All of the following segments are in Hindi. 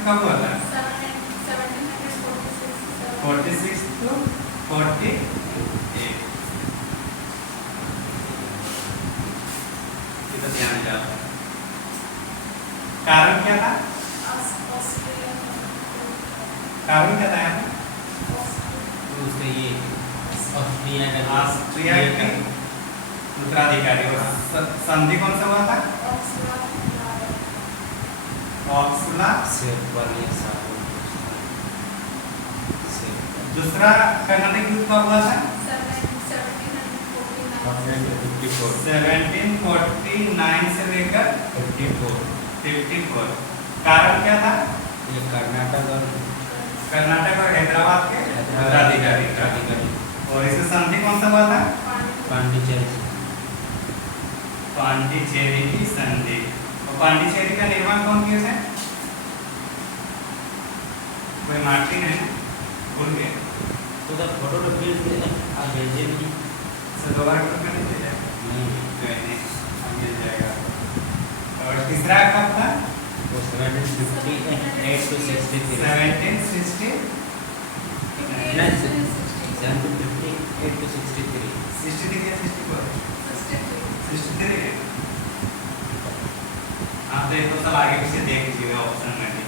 युद्ध कब हुआ था? 1746 46 to 48। इधर ध्यान जाओ। कारण क्या था? कारण क्या था यहाँ? तो उसका ये ऑस्ट्रिया के उत्तराधिकारी। और संधि कौन सा हुआ था? ऑक्सला। दूसरा कर्नाटक युद्ध कब हुआ था? 1749 से लेकर 54। कारण क्या था? ये कर्नाटक और हैदराबाद के उत्तराधिकारी। और इसे संधि कौन सा हुआ था? पांडिचेरी की संधि। और पांडिचेरी का निर्माण कौन किया था? कोई मार्टिन है ना? भूल गए। तो फोटो तो भेजे नहीं। सर दोबारा फोटो नहीं भेजा? नहीं, अब मिल जाएगा। और तीसरा कब था? वो 1758 to 63। 1760 1758 to 63। 63 या 64? 63। हाँ तो ये तो सब आगे पीछे देख लीजिएगा ऑप्शन में भी।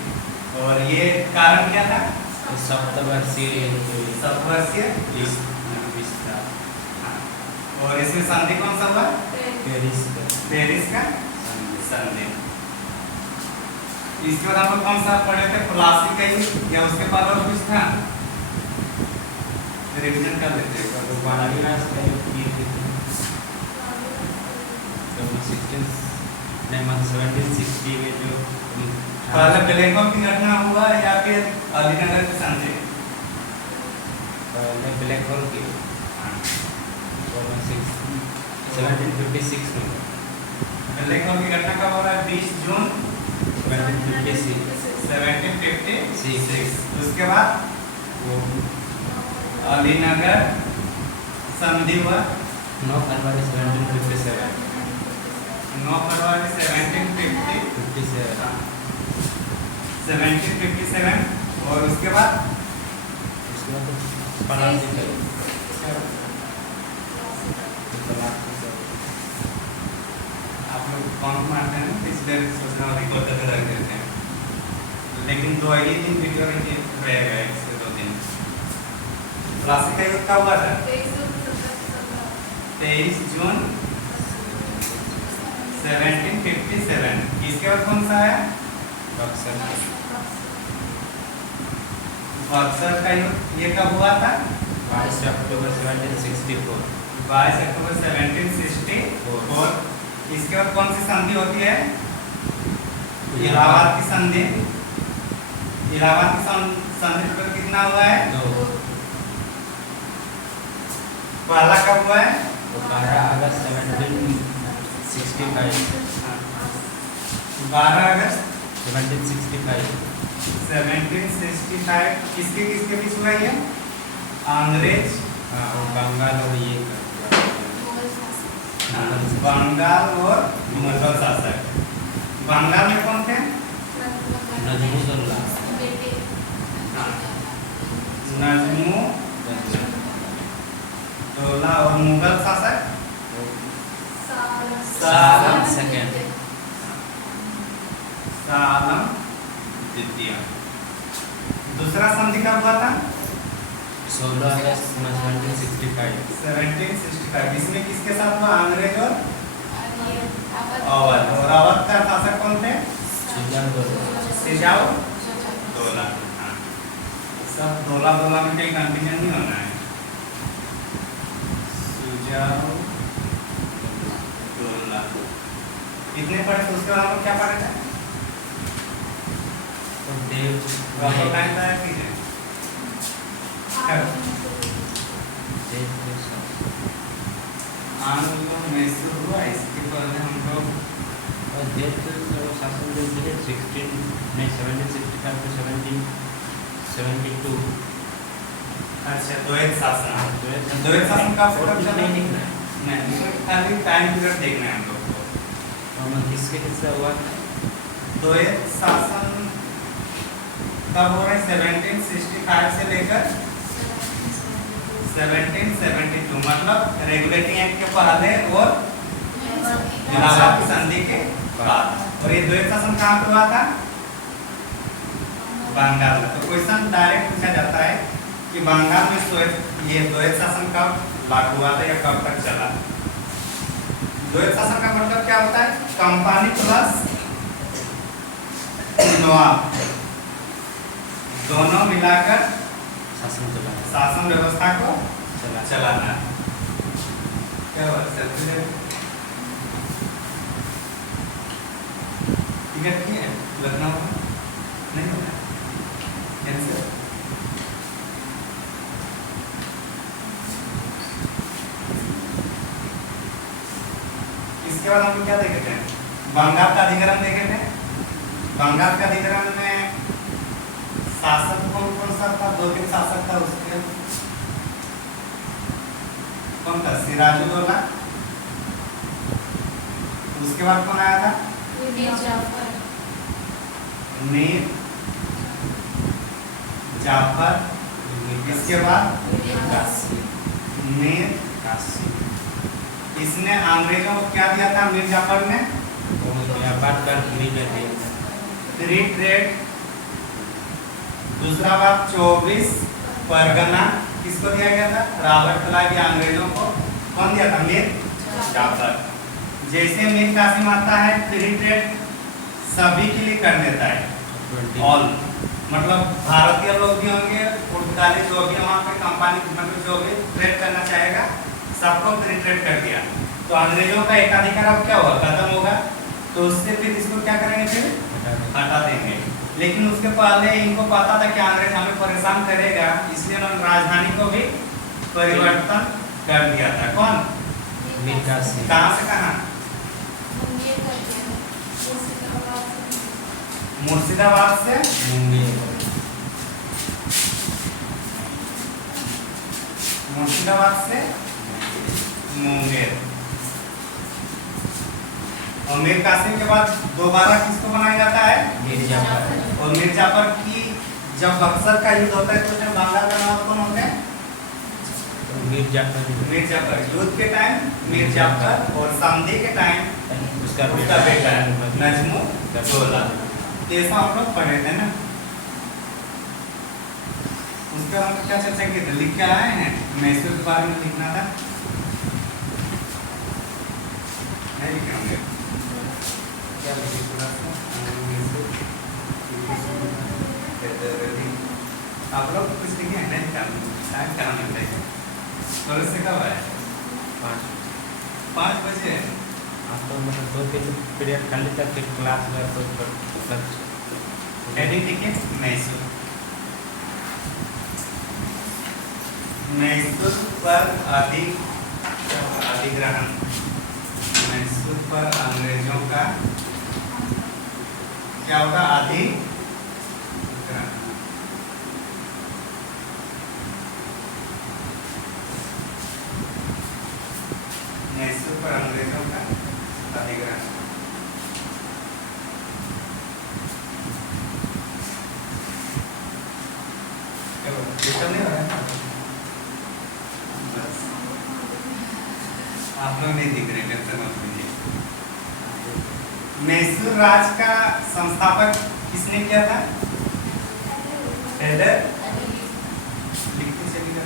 और ये कारण क्या था? सप्तवर्षीय विस्तार। और इसमें संधि कौन सा हुआ? पेरिस का संधि। इसके बाद हम लोग कौन सा पढ़े थे? प्लास्टिक का युद्ध, या उसके बाद और कुछ था? रिवीजन कर लेते हैं। तो 1760 में जो पहले ब्लैकआउट की घटना हुआ या फिर अलीनगर की संधि? ब्लैक होल की 1756 में। ब्लैकआउट की घटना कब हो रहा है? 20 जून 1756। उसके बाद वो अलीनगर संधि हुआ 9 फरवरी 1757। 9 फरवरी 1757। और उसके बाद आप लोग कौन मारते हैं ना, इसलिए सोचना रिकॉर्ड करके रख देते हैं। लेकिन 2 ही दिन वीडियो रहेगा, 1 से 2 दिन। प्लास्टिक का युद्ध कब हुआ था? 23 जून 1757। इसके बाद कौन सा है? बक्सर का युद्ध। ये कब हुआ था? 22 अक्टूबर 1764। 22 अक्टूबर 1764। इसके बाद कौन सी संधि होती है? इलाहाबाद की संधि। इलाहाबाद की संधि टोटल कितना हुआ है? 2। पहला कब हुआ है? 12 अगस्त 1765। 12 अगस्त 1765। 1765। किसके किसके बीच हुआ ये? अंग्रेज, हाँ, और बंगाल और ये बंगाल और मुगल शासक। बंगाल में कौन थे? नजमुद्दौला। नजमुद्दौला। और मुगल शासक शाहआलम सेकंड। शाहआलम द्वितीय। दूसरा संधि कब हुआ था? 16 अगस्त 1765। 1765। इसमें किसके साथ हुआ? अंग्रेज और अवध। और अवध का शासक कौन थे? सिजाउद्दौला। हाँ, सब दौला में कहीं कंफ्यूजन नहीं होना है। सिजाउद्दौला। इतने पढ़े तो उसके बाद हम लोग क्या पढ़े थे? टाइम तय कीजिए। आंग्लों में से हुआ, इसके पहले हम लोग और देश शासन जो है 1765 to 1772। अच्छा, द्वैत शासन। द्वैत शासन का फोटो नहीं लिखना है, नहीं, इसमें खाली टाइम पीरियड देखना है हम लोग को। और किसके किसका हुआ? द्वैत शासन कब हो रहा है 1765 से लेकर 1772, मतलब रेगुलेटिंग एक्ट के पहले और इलाहाबाद की संधि के बाद। और ये द्वैत शासन कहाँ पे हुआ था? बंगाल में। तो क्वेश्चन डायरेक्ट पूछा जाता है कि बंगाल में ये द्वैत शासन कब लागू हुआ था या कब तक चला? द्वैत शासन का मतलब क्या होता है? कंपनी प्लस नवाब दोनों मिलाकर शासन व्यवस्था को चलाना। क्या हुआ? टिकट की है लखनऊ में नहीं होगा कैंसिल। इसके बाद हम क्या देखे थे? बंगाल का अधिग्रहण देखे थे। बंगाल का अधिग्रहण में शासक कौन कौन सा था? 2-3 शासक था उसके। कौन था? सिराजुद्दौला। उसके बाद कौन आया था? मीर जाफर। इसके बाद मीर कासिम। इसने अंग्रेजों को क्या दिया था? मीर जाफर ने फ्री ट्रेड। दूसरा बात 24 परगना किसको दिया गया था? रॉबर्ट क्लाइव या अंग्रेजों को। कौन दिया था? मीर जाफर। जैसे मीर कासिम आता है फ्री ट्रेड सभी के लिए कर देता है, ऑल, मतलब भारतीय लोग भी होंगे, पुर्तगाली जो भी वहाँ पे कंपनी मतलब जो भी ट्रेड करना चाहेगा सबको फ्री ट्रेड कर दिया। तो अंग्रेजों का एकाधिकार अब क्या होगा? खत्म होगा। तो उससे फिर इसको क्या करेंगे? फिर हटा देंगे। लेकिन उसके पहले इनको पता था कि अंग्रेज हमें परेशान करेगा, इसलिए उन्होंने राजधानी को भी परिवर्तन कर दिया था। कौन? कहाँ से कहाँ? मुर्शिदाबाद से मुंगेर। और मीर कासिम के बाद दोबारा किसको बनाया जाता है? मीर जाफर। और मीर जाफर की जब बक्सर का युद्ध होता है तो उसमें बंगाल का नवाब कौन होते हैं? मीर जाफर। युद्ध के टाइम मीर जाफर और संधि के टाइम उसका बेटा नजमुद्दौला। ऐसा हम लोग पढ़े थे ना। उसके बाद हम क्या चर्चा की थी? लिख के आए हैं मैसूर के बारे में लिखना था, नहीं लिखे होंगे। क्या लिखे? आप लोग कुछ लिखे हैं? नहीं टाइम क्या मिलता है? कॉलेज से कब आए? 5 बजे। तो मतलब 2-3 पीरियड खाली था, फिर क्लास में तो हेडिंग लिखे मैसूर पर अधिग्रहण। मैसूर पर अंग्रेजों का क्या होगा? अधिग्रहण। मैसूर पर अंग्रेजों का अधिग्रहण। आप लोग नहीं दिख रहे, टेंशन मत लीजिए। मैसूर राज का संस्थापक किसने किया था? हैदर। लिखते चलिएगा।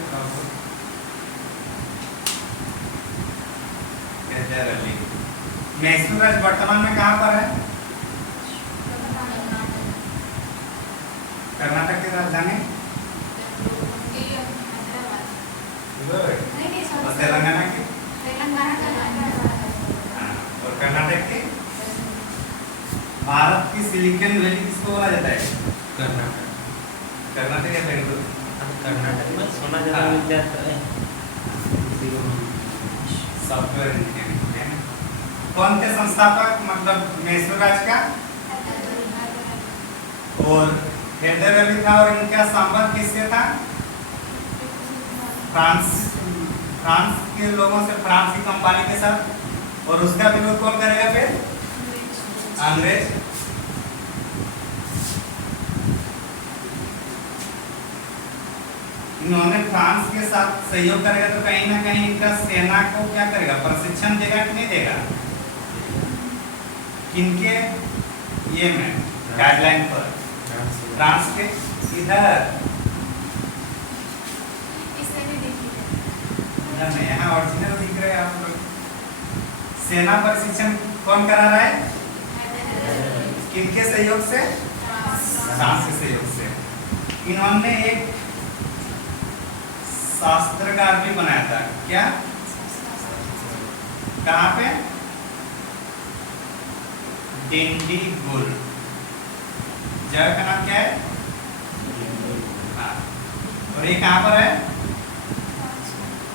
हैदर अली। मैसूर राज वर्तमान में कहाँ पर है? कर्नाटक की राजधानी और तेलंगाना की और कर्नाटक की। भारत की सिलिकन वैली किसको बोला जाता है? कर्नाटक या बेंगलुरु? कर्नाटक में सोना ज़्यादा मिल जाता है। Software engineering. कौन थे संस्थापक मतलब मैसूर राज का? और हैदर अली था। और इनका संबंध किससे था? फ्रांस के लोगों से, फ्रांस की कंपनी के साथ। और उसका विरोध कौन करेगा फिर? अंग्रेज। इन्होंने फ्रांस के साथ सहयोग करेगा तो कहीं ना कहीं इनका सेना को क्या करेगा, प्रशिक्षण देगा कि नहीं देगा? किनके ये में गाइडलाइन पर? फ्रांस के इधर नहीं, यहाँ ओरिजिनल दिख रहे हैं आप लोग। सेना प्रशिक्षण कौन करा रहा है? किनके सहयोग से? फ्रांस के सहयोग से। इन्होंने एक शास्त्रागार भी बनाया था। क्या? कहाँ पे? डिंडीगुल। जगह का नाम क्या है? हाँ। और ये कहाँ पर है?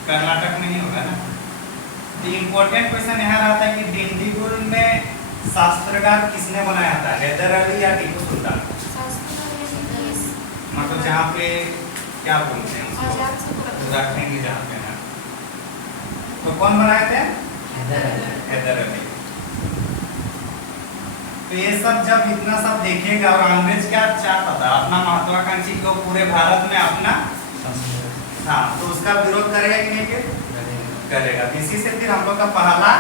कर्नाटक में ही होगा ना। तो इम्पोर्टेंट क्वेश्चन यहाँ रहता है कि डिंडीगुल में शास्त्रागार किसने बनाया था, हैदर अली या टीपू सुल्तान? मतलब जहाँ पे क्या बोलते हैं उसको रखेंगे जहाँ पे ना, तो कौन बनाए थे? हैदर अली। तो ये सब जब इतना सब देखेगा और अंग्रेज क्या चाहता था, अपना महत्वाकांक्षी को पूरे भारत में अपना, हाँ, तो उसका विरोध करेगा कि नहीं? फिर करेगा। इसी से फिर हम लोग का पहला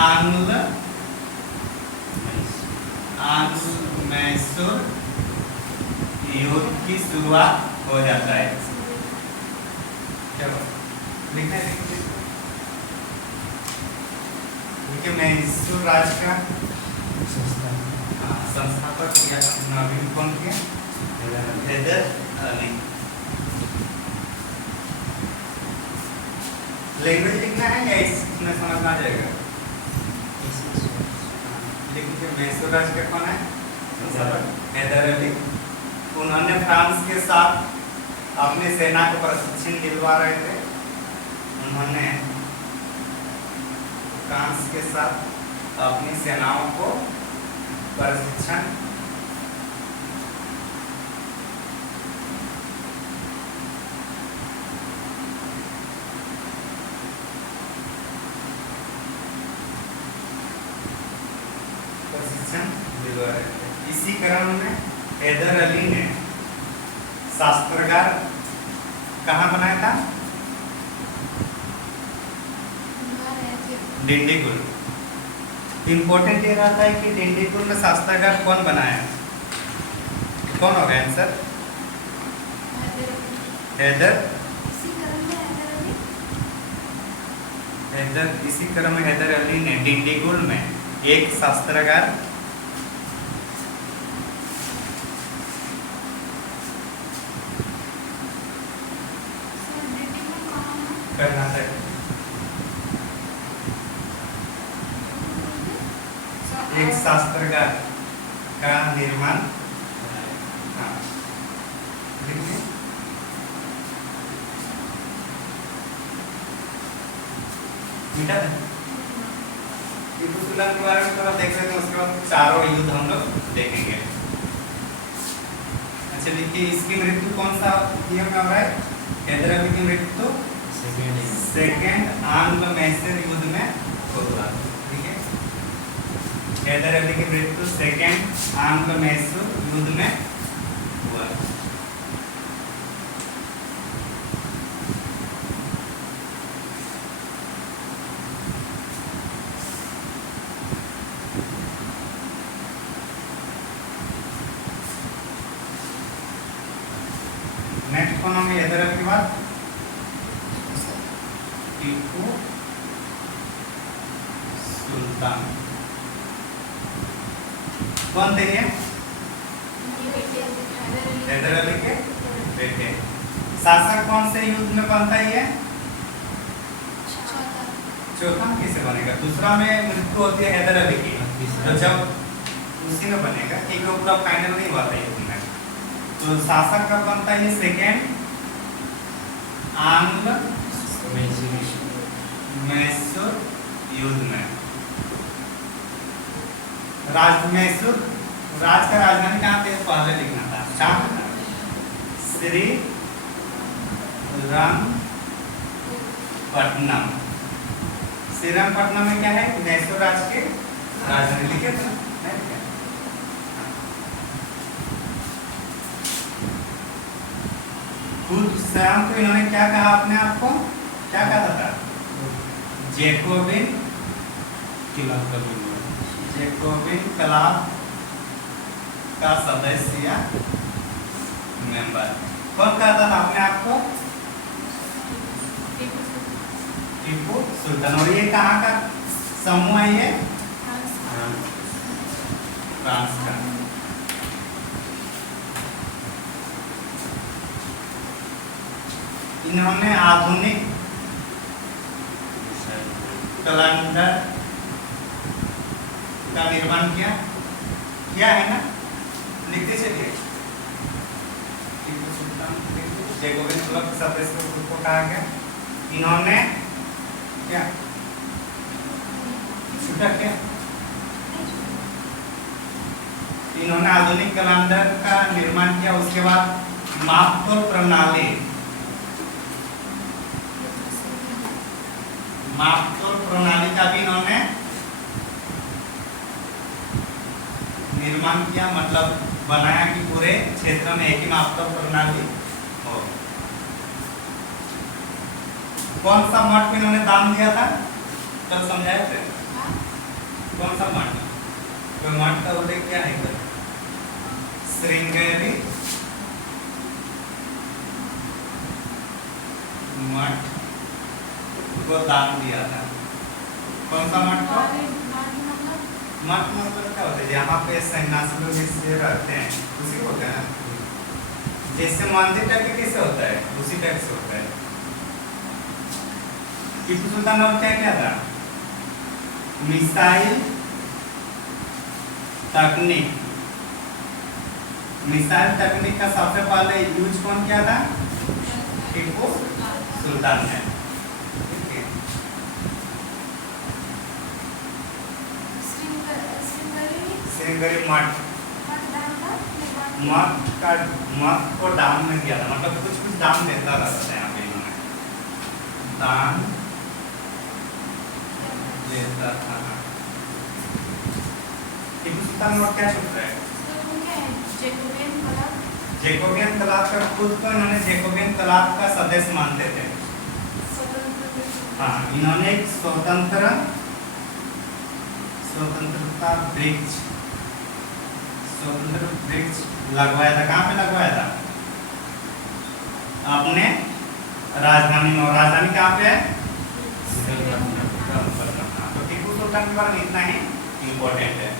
आंग्ल मैसूर युद्ध की शुरुआत हो जाता है। चलो लिखना है, देखिए मैसूर राज्य का संस्थापक या नवीन कौन किया? हैदर अली। लैंग्वेज लिखना है या इसमें समझ आ जाएगा? लिखिए मैसूर राज्य का कौन है? हैदर अली। उन्होंने फ्रांस के साथ अपनी सेना को प्रशिक्षण दिलवा रहे थे। उन्होंने फ्रांस के साथ अपनी सेनाओं को प्रशिक्षण दिलवा रहे थे। इसी क्रम में हैदर अली ने शास्त्रागार कहाँ बनाया था? डिंडीगुल। इंपॉर्टेंट ये रहता है कि डिंडीगुल में शास्त्रागार कौन बनाया? कौन होगा आंसर? हैदर। इसी क्रम में हैदर अली ने डिंडीगुल में एक शास्त्रागार कर्नाटक एक शास्त्रागार का निर्माण, हाँ, लिखिए। मीठा था। टीपू सुल्तान के बारे में थोड़ा देख लेते हैं, उसके बाद चारों युद्ध हम लोग देखेंगे। अच्छा देखिए, इसकी मृत्यु कौन सा ईयर में हो रहा है? हैदर अली की मृत्यु सेकेंड आंग्ल मैसूर युद्ध में हुआ। ठीक है, हैदर अली की मृत्यु सेकेंड आंग्ल मैसूर युद्ध में हुआ। नेक्स्ट कौन होंगे हैदर अली के बाद? टीपू सुल्तान। कौन थे ये? हैदर अली के बेटे। शासक कौन से युद्ध में बनता है? चौथा में किसे बनेगा? दूसरा में मृत्यु होती है हैदर अली की, तो जब उसी में बनेगा, एक पूरा फाइनल नहीं हुआ था युद्ध में। तो शासक कब बनता है? सेकेंड आंग्ल मैसूर युद्ध में। मैसूर राज का राजधानी कहाँ पे? पहले लिखना था, शाम श्री रंगपट्टनम। श्रीरंगपट्टनम में क्या है? मैसूर राज्य के राजधानी। लिखे थे? खुद स्वयं को इन्होंने क्या कहा अपने आप को, क्या कहा था? जैकोबिन क्लब का सदस्य या मेंबर। कौन कहता था अपने आप को? टीपू सुल्तान। और ये कहाँ का समूह है? ये फ्रांस का। इन्होंने आधुनिक कैलेंडर का निर्माण किया है ना, लिखते चलिए। टीपू सुल्तान जैकोबिन क्लब के सदस्य को कहा गया। इन्होंने क्या छूटा क्या? इन्होंने आधुनिक कैलेंडर का निर्माण किया। उसके बाद मापतोल प्रणाली का भी इन्होंने निर्माण किया, मतलब बनाया कि पूरे क्षेत्र में एक ही मापतोल प्रणाली हो। कौन सा मठ को इन्होंने दान दिया था? कल समझाए थे। कौन सा मठ? तो मठ का उल्लेख क्या है? श्रृंगेरी मठ को दान दिया था। कौन सा मठ को? मठ मतलब क्या होता है? जहाँ पे सन्यासी लोग जैसे रहते हैं उसी को होता है ना। जैसे मंदिर टाइप के कैसे होता है, उसी टाइप से होता है। टीपू सुल्तान और क्या था? मिसाइल तकनीक का सबसे पहले यूज कौन किया था? टीपू सुल्तान ने। श्रृंगेरी मठ को दान में दिया था, मतलब कुछ दान देता रहता है। यहाँ पे इन्होंने दान देता था। टीपू सुल्तान और क्या छूट रहा है? जैकोबियन क्लब का खुद को इन्होंने जैकोबियन क्लब का सदस्य मानते थे। हाँ, इन्होंने एक स्वतंत्रता वृक्ष लगवाया था। कहाँ पे लगवाया था? अपने राजधानी में। और राजधानी कहाँ पे है? तो टीपू सुल्तान के बारे में इतना ही इम्पोर्टेंट है।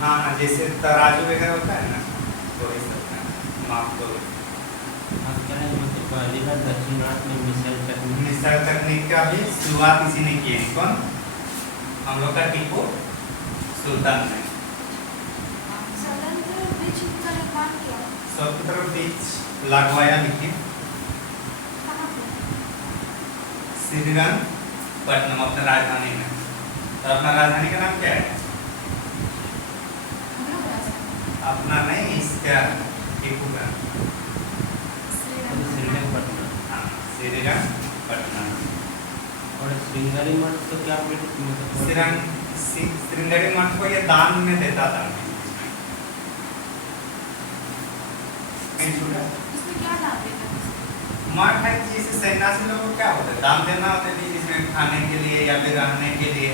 हाँ, जैसे तराजू वगैरह होता है ना, तो वही सब है मापतोल। दक्षिण भारत में मिसाइल तकनीक का भी शुरुआत इसी ने की है। कौन? हम लोग का टीपू सुल्तान ने। स्वतंत्र वृक्ष लगवाया। लिखिए श्रीरंगपट्टनम, अपने राजधानी में। तो अपना राजधानी का नाम क्या है? अपना नहीं, इसका टीपू का श्रीरंगपट्टनम। और श्रृंगेरी मठ तो क्या? श्रृंगेरी मठ को ये दान में देता था। मठ है जिसे सन्यासी लोगों को क्या होता है? दान देना होता है, जिसमें खाने के लिए या फिर रहने के लिए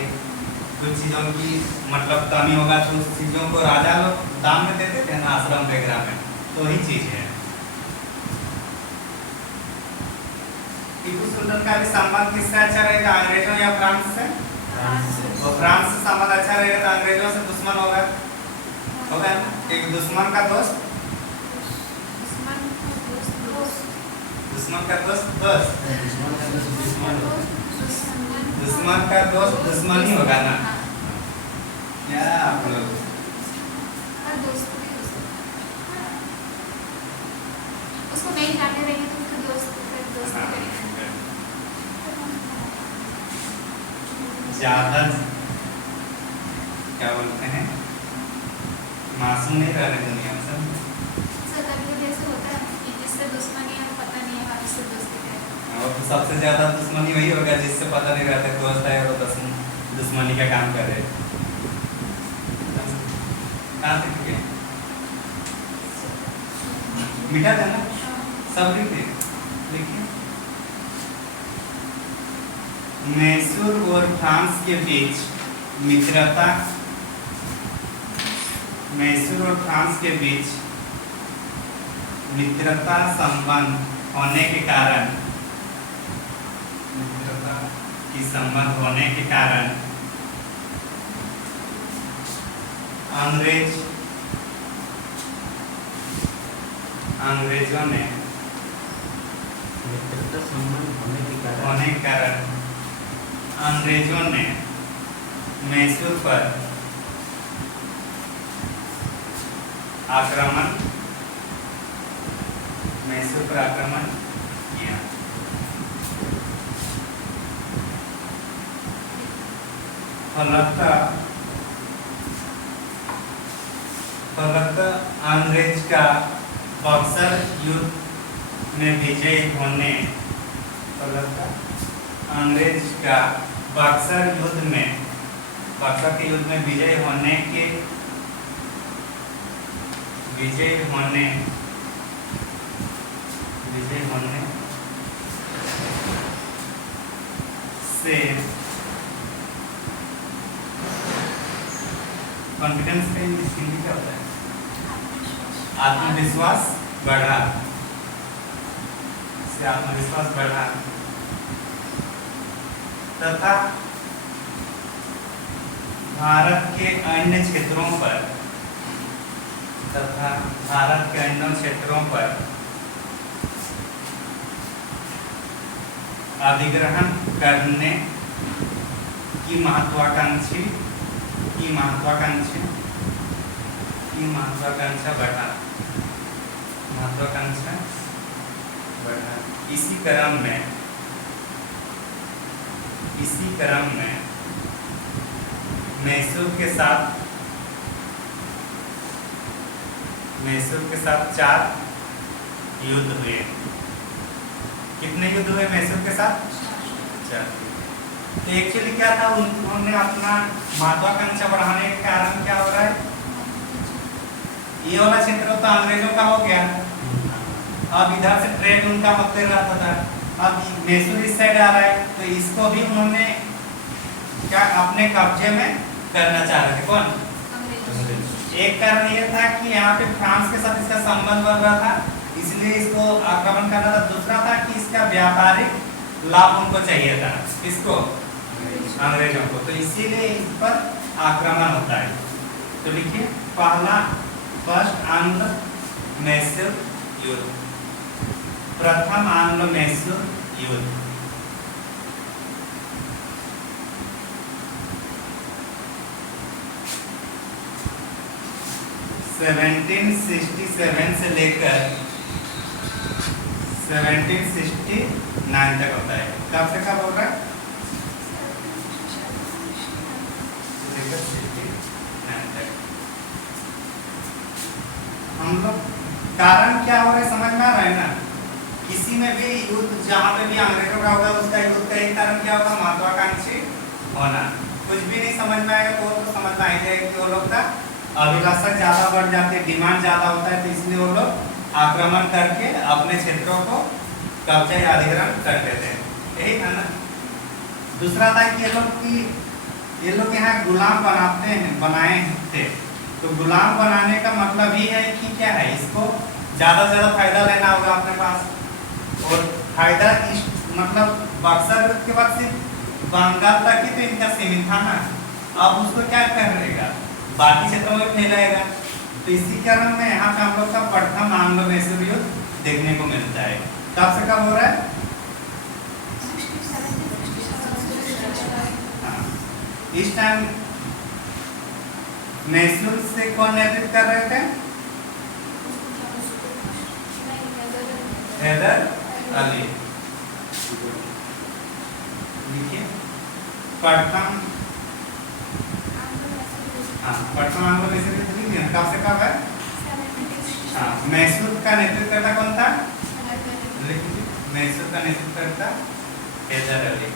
कुछ चीज़ों की मतलब कमी होगा तो उस चीज़ों को राजा लोग दान में देते थे ना, आश्रम वगैरह में। तो वही चीज़ है। टीपू सुल्तान का भी संबंध किससे अच्छा रहेगा? अंग्रेजों या फ्रांस से? और फ्रांस से संबंध अच्छा रहेगा तो अंग्रेजों से दुश्मन होगा ना। एक दुश्मन का दोस्त दुश्मन ही होगा ना। क्या आप लोग उसको नहीं जानते रहेंगे तो उसका दोस्त ज्यादा क्या बोलते हैं, मासूम नहीं रह रहे दुनिया में सब। कभी कभी ऐसे होता है कि जिससे दुश्मनी है पता नहीं है, सबसे ज्यादा दुश्मनी वही होगा जिससे पता नहीं रहता दोस्त है और दुश्मनी का काम कर रहे हैं। कहाँ से लिखे? मिटा देना सब लिखिए। मैसूर और फ्रांस के बीच मित्रता, मैसूर और फ्रांस के बीच मित्रता संबंध होने के कारण, मित्रता की संबंध होने के कारण अंग्रेजों ने मित्रता संबंध होने के कारण अंग्रेजों ने मैसूर पर आक्रमण किया। फलतः अंग्रेज का बक्सर युद्ध में विजय होने, अंग्रेज का बक्सर के युद्ध में विजय होने से कॉन्फिडेंस का हिंदी क्या होता है? आत्मविश्वास बढ़ा, से आत्मविश्वास बढ़ा तथा भारत के अन्य क्षेत्रों पर अधिग्रहण करने की महत्वाकांक्षा बढ़ा। इसी क्रम में मैसूर के साथ 4 युद्ध हुए। कितने युद्ध हुए मैसूर के साथ? 4। तो एक्चुअली क्या था, उन्होंने अपना महत्वाकांक्षा बढ़ाने के कारण क्या हो रहा है, ये वाला क्षेत्र तो अंग्रेजों का हो गया, अब इधर से ट्रेड उनका होते रहता था, अब मैसूर इस साइड आ रहा है, तो इसको भी उन्होंने क्या अपने कब्जे में करना चाह रहे थे। कौन? एक कारण ये था कि यहाँ पे फ्रांस के साथ इसका संबंध बन रहा था, इसलिए इसको आक्रमण करना था। दूसरा था कि इसका व्यापारिक लाभ उनको चाहिए था, किसको? अंग्रेजों को, तो इसीलिए इस पर आक्रमण होता है। तो लिखिए फर्स्ट आंग्लो मैसूर युद्ध, प्रथम आंग्लो मैसूर युद्ध। (1767) से लेकर 1769 तक होता है। कब से कब होगा? हम लोग कारण क्या हो रहा है समझ में आ रहा है ना? किसी में भी युद्ध जहाँ पे भी अंग्रेजों का होगा उसका युद्ध का एक कारण क्या होगा? महत्वाकांक्षी होना। कुछ भी नहीं समझ में आएगा तो समझ में आ जाएगा कि वो लोग का अभिलाषा ज्यादा बढ़ जाती है, डिमांड ज्यादा होता है, तो इसलिए वो लोग आक्रमण करके अपने क्षेत्रों को कब्जा या अधिग्रहण कर देते हैं। यही था ना। दूसरा था कि ये लोग यहाँ गुलाम बनाए थे। तो गुलाम बनाने का मतलब ही है कि क्या है, इसको ज्यादा से ज्यादा फायदा लेना होगा अपने पास, और फायदा मतलब बक्सर के बाद सिर्फ बंगाल तक ही तो इनका सीमित था ना, अब उसको क्या करेगा, बाकी क्षेत्रों में फैलाएगा। तो इसी कारण में यहाँ पे हम लोग का प्रथम आंग्लो मैसूर युद्ध देखने को मिलता है। कब से कब हो रहा है? इस टाइम मैसूर से कौन नेतृत्व कर रहे थे? हैदर अली। देखिए प्रथम आंग्लो मैसूर युद्ध लिखिए। कब से कब है? मैसूर का नेतृत्व करता कौन था? मैसूर का नेतृत्व करता हैदर अली।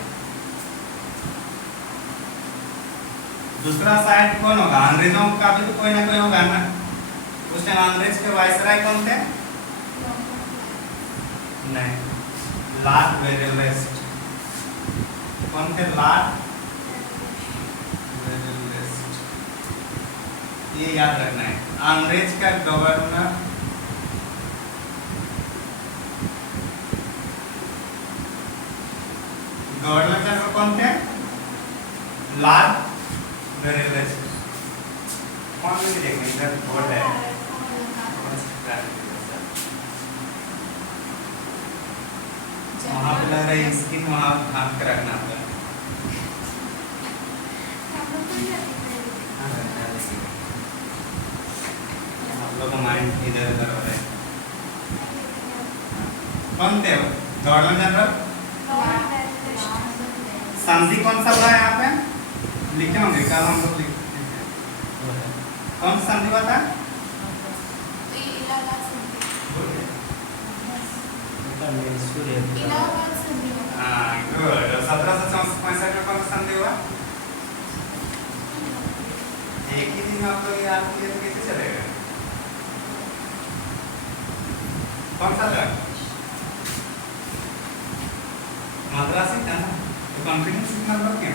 दूसरा साइड कौन होगा? अंग्रेजों का भी तो कोई ना कोई होगा ना। उस टाइम अंग्रेज के वायसराय कौन थे? नहीं, लॉर्ड वेरेलस्ट। कौन थे? लॉर्ड वेरेलस्ट। ये याद रखना है। अंग्रेज का गवर्नर जनरल कौन थे? लॉर्ड वेरेलस्ट। कौन भी देखना इधर बोर्ड है। वहाँ पे लग रहा है स्किन वहाँ ढांक के रखना होगा। आप लोग का माइंड इधर उधर हो रहा है। कौन थे गवर्नर जनरल? संधि कौन सा हुआ है यहाँ पे? लिखे होंगे कल हम लोग लिखे। कौन सा संधि हुआ था? हाँ गुड। 1765 में कौन सा संधि हुआ? एक ही दिन में आप लोग याद किए तो कैसे चलेगा? कौन सा था? मद्रासी था ना। तो कॉन्फिडेंस कितना लोग क्या?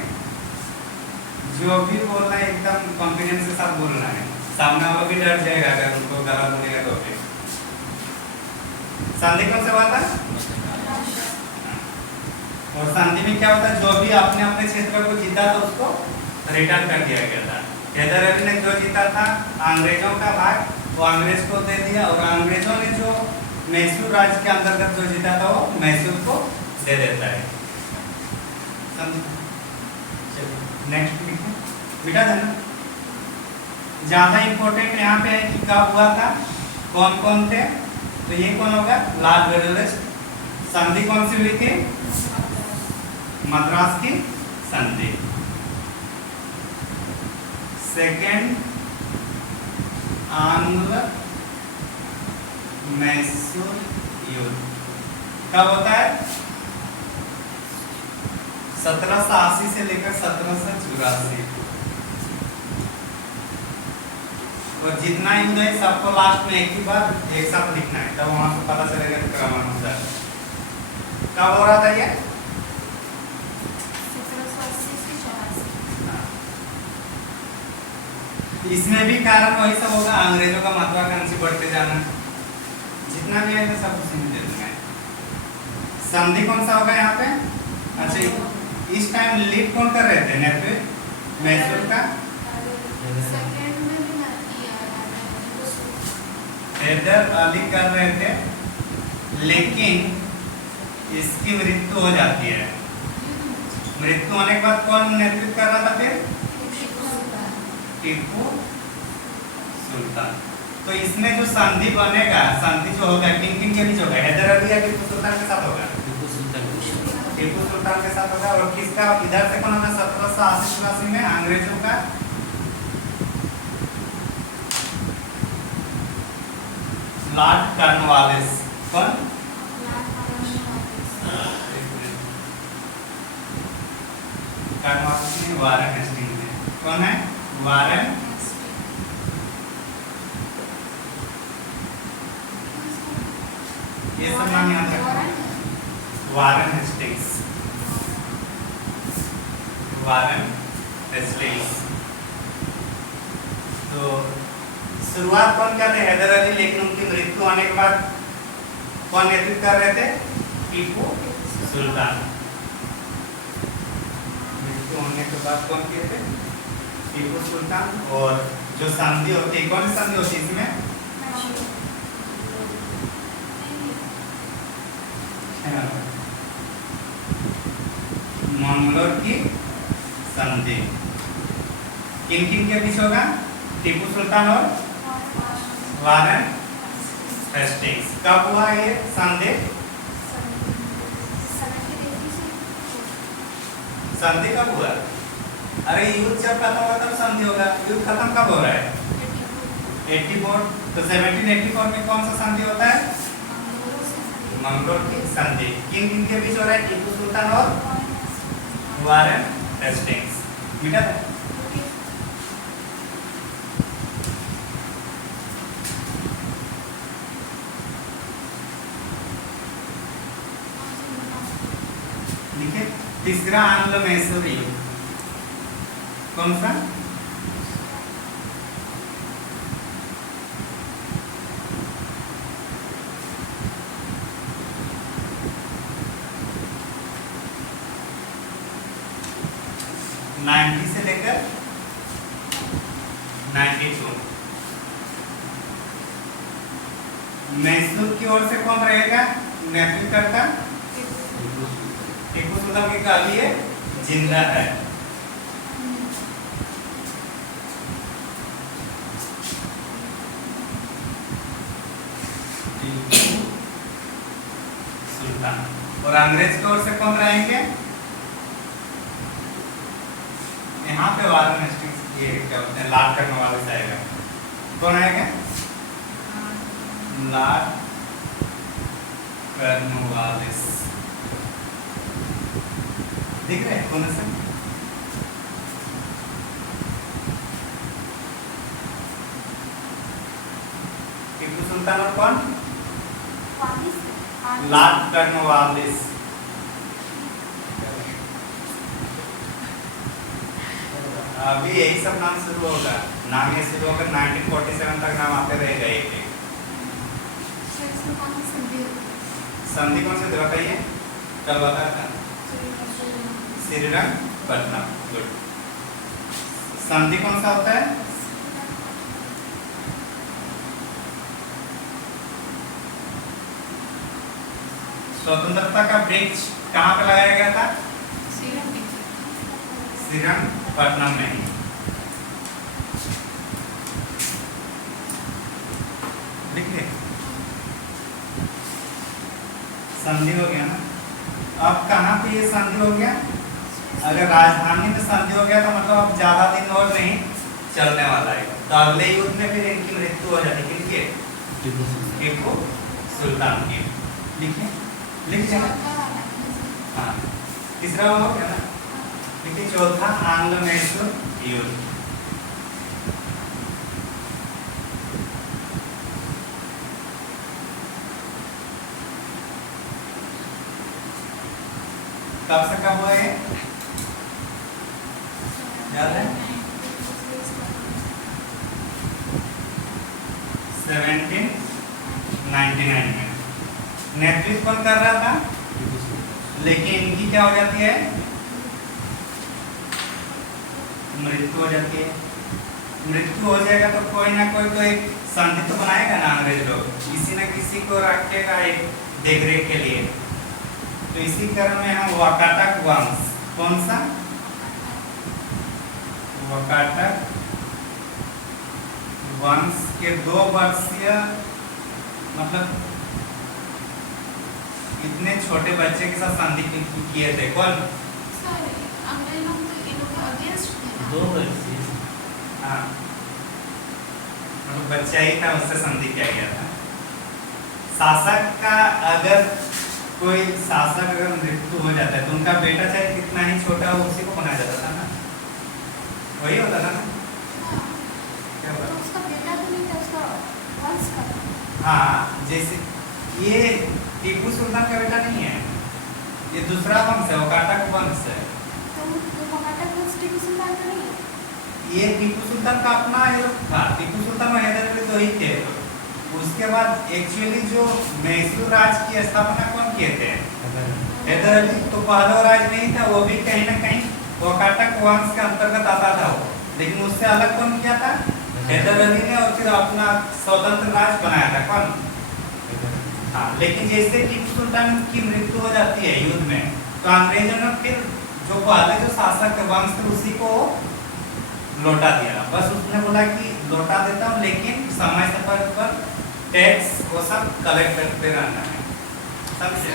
जो भी बोलना है एकदम कॉन्फिडेंस के साथ बोलना है। सामने वाला भी डर जाएगा अगर उनको गलत बोलेगा तो फिर। संधि कौन सा हुआ था? और संधि में क्या होता है? जो भी अपने अपने क्षेत्र को जीता था उसको रिटर्न कर दिया गया था। हैदर अली ने जो जीता था अंग्रेजों का भाग, वो अंग्रेज को दे दिया। और अंग्रेजों ने जो मैसूर राज्य के अंतर्गत जो जीता था वो मैसूर को दे देता है। नेक्स्ट मिटा देना। ज्यादा इंपॉर्टेंट यहाँ पे है कि कब हुआ था, कौन कौन थे। तो ये कौन होगा? लॉर्ड वेरेलस्ट। संधि कौन सी हुई थी? मद्रास की संधि। सेकेंड आंग्ल मैसूर युद्ध कब होता है? 1780 से लेकर 1784। और जितना युद्ध है सबको लास्ट में एक ही बार एक साथ लिखना है, तब वहां से पता चलेगा क्रमानुसार कब हो रहा था ये। इसमें भी कारण वही सब होगा, अंग्रेजों का महत्वाकांक्षी बढ़ते जाना। जितना भी है सब उसी में दे दूंगा। संधि कौन सा होगा यहाँ पे? अच्छा, इस टाइम लीड कौन कर रहे थे? नेतृत्व मैसूर का हैदर अली कर रहे थे, लेकिन इसकी मृत्यु हो जाती है। मृत्यु होने के बाद कौन नेतृत्व कर रहा था फिर? टीपू सुल्तान। तो इसमें जो संधि बनेगा, संधि जो होगा किन किन के बीच होगा? हैदर अली या टीपू सुल्तान के साथ होगा? टीपू सुल्तान के साथ होगा। और किसका? इधर से कौन होगा? 1780 में अंग्रेजों का लॉर्ड कॉर्नवालिस। कौन? कॉर्नवालिस नहीं, वारेन हेस्टिंग्स है। कौन है? वारेन ये सब नाम याद रखना। Warren Hastings. Warren Hastings. तो शुरुआत कौन कर रहे? हैदर अली। लेकिन उनकी मृत्यु होने के बाद कौन नेतृत्व कर रहे थे? टीपू सुल्तान। मृत्यु होने के बाद कौन किए थे? टीपू सुल्तान। और जो संधि होती है, कौन सी संधि होती है इसमें? मंगलोर की संधि किन किन के बीच होगा? टीपू सुल्तान और वारेन हेस्टिंग्स। कब हुआ ये संधि? संधि कब हुआ? अरे युद्ध जब खत्म होगा तब संधि होगा। युद्ध खत्म कब हो रहा है? 84। तो 1784 में कौन सा संधि होता है? मंगलोर की संधि किन किन के बीच हो रहा है? टीपू सुल्तान और वारेन हेस्टिंग्स। मिटा था? देखिए तीसरा आंग्लो मैसूर युद्ध कौन सा? नाइन्टी से लेकर 92। मैसूर की ओर से कौन रहेगा नेतृत्व करता? टीपू सुल्तान की काली है जिंदा है। सुल्तान। और अंग्रेज की ओर से कौन रहेंगे? यहाँ पे वारेन हेस्टिंग्स ये क्या बोलते हैं लॉर्ड कॉर्नवालिस आएगा। कौन आएगा? Lord Cornwallis. दिख रहे हैं कौन सा? टीपू सुल्तान और कौन? Lord Cornwallis. अभी यही सब नाम शुरू होगा। नाम ये शुरू होकर 1947 तक नाम आते रहेगा एक एक। संधि कौन से बताइए? कल बताया था श्रीरंगपट्टनम। गुड। संधि कौन सा होता है? स्वतंत्रता का वृक्ष कहाँ पे लगाया गया था? श्रीरंगपट्टनम में ही। देखिए संधि हो गया ना। अब कहाँ पे ये संधि हो गया? अगर राजधानी में संधि हो गया तो मतलब अब ज्यादा दिन और नहीं चलने वाला है। तो अगले युद्ध में फिर इनकी मृत्यु हो जाती है। किनके? टीपू सुल्तान की। लिखिए लिख जाए। हाँ तीसरा हो गया ना। देखिए चौथा आंग्लो मैसूर युद्ध। कब से कब हुआ है याद है? 1799 में। नेतृत्व कौन कर रहा था? लेकिन इनकी क्या हो जाती है? मृत्यु हो जाती है। मृत्यु हो जाएगा तो कोई ना कोई तो एक संधि तो बनाएगा ना अंग्रेज लोग। किसी न किसी को रखेगा एक देखरेख के लिए। तो इसी क्रम में हम वाकाटक वंश। कौन सा? वाकाटक वंश के 2 वर्षीय मतलब इतने छोटे बच्चे के साथ संधि किए थे। कौन? हाँ मतलब बच्चा ही था उससे संधि किया गया था। शासक का अगर कोई शासक अगर मृत्यु हो जाता है तो उनका बेटा चाहे कितना ही छोटा हो उसी को बनाया जाता था ना। वही होता था ना। क्या होता? उसका बेटा तो नहीं था, उसका वंश का। हाँ जैसे ये टीपू सुल्तान का बेटा नहीं है। ये दूसरा वंश है, वाकाटक वंश है। वाकाटक वंश टीपू सुल्तान का नहीं है। ये टीपू सुल्तान का अपना था। टीपू सुल्तान और हैदर अली दो ही थे। उसके बाद एक्चुअली जो मैसूर राज की स्थापना कौन किए थे? हैदर अली। तो पहला राज नहीं था, वो भी कहीं ना कहीं वाकाटक वंश के अंतर्गत आता था वो। लेकिन उससे अलग कौन किया था? हैदर अली ने। और फिर अपना स्वतंत्र राज बनाया था। कौन? हाँ लेकिन जैसे टीपू सुल्तान की मृत्यु हो जाती है युद्ध में तो अंग्रेजों ने फिर जो पहले जो शासक वंश थे उसी को लौटा दिया। बस उसने बोला कि लौटा देता हूँ लेकिन समय समय पर टैक्स वो सब कलेक्ट करते रहना है। समझे?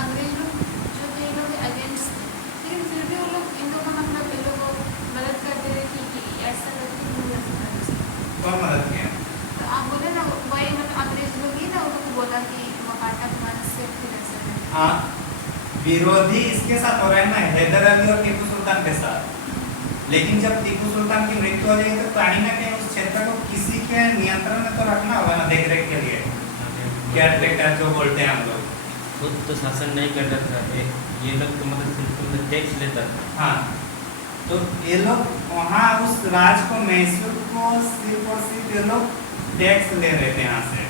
अंग्रेज लोग जो थे इन लोग अगेंस्ट थे, लेकिन फिर भी वो लोग इन लोग का मतलब इन लोगों को मदद करते रहे कि ऐसा करके। कौन मदद किया? तो आप बोले ना वही मतलब अंग्रेज लोग ही ना उनको बोला कि वाकाटक वंश से हाँ, विरोधी इसके साथ हो रहे हैं ना, हैदर अली और टीपू सुल्तान के साथ। लेकिन जब टीपू सुल्तान की मृत्यु हो जाएगी तो कहीं ना कहीं उस क्षेत्र को किसी के नियंत्रण में तो रखना होगा ना, देख रेख के लिए, केयर टेकर जो बोलते हैं हम लोग। खुद तो शासन नहीं कर रहा था, ये लोग तो मतलब टैक्स लेता था। हाँ, तो ये लोग वहाँ उस राज को, मैसूर को सिर्फ और सिर्फ ये लोग टैक्स ले रहे थे यहाँ से।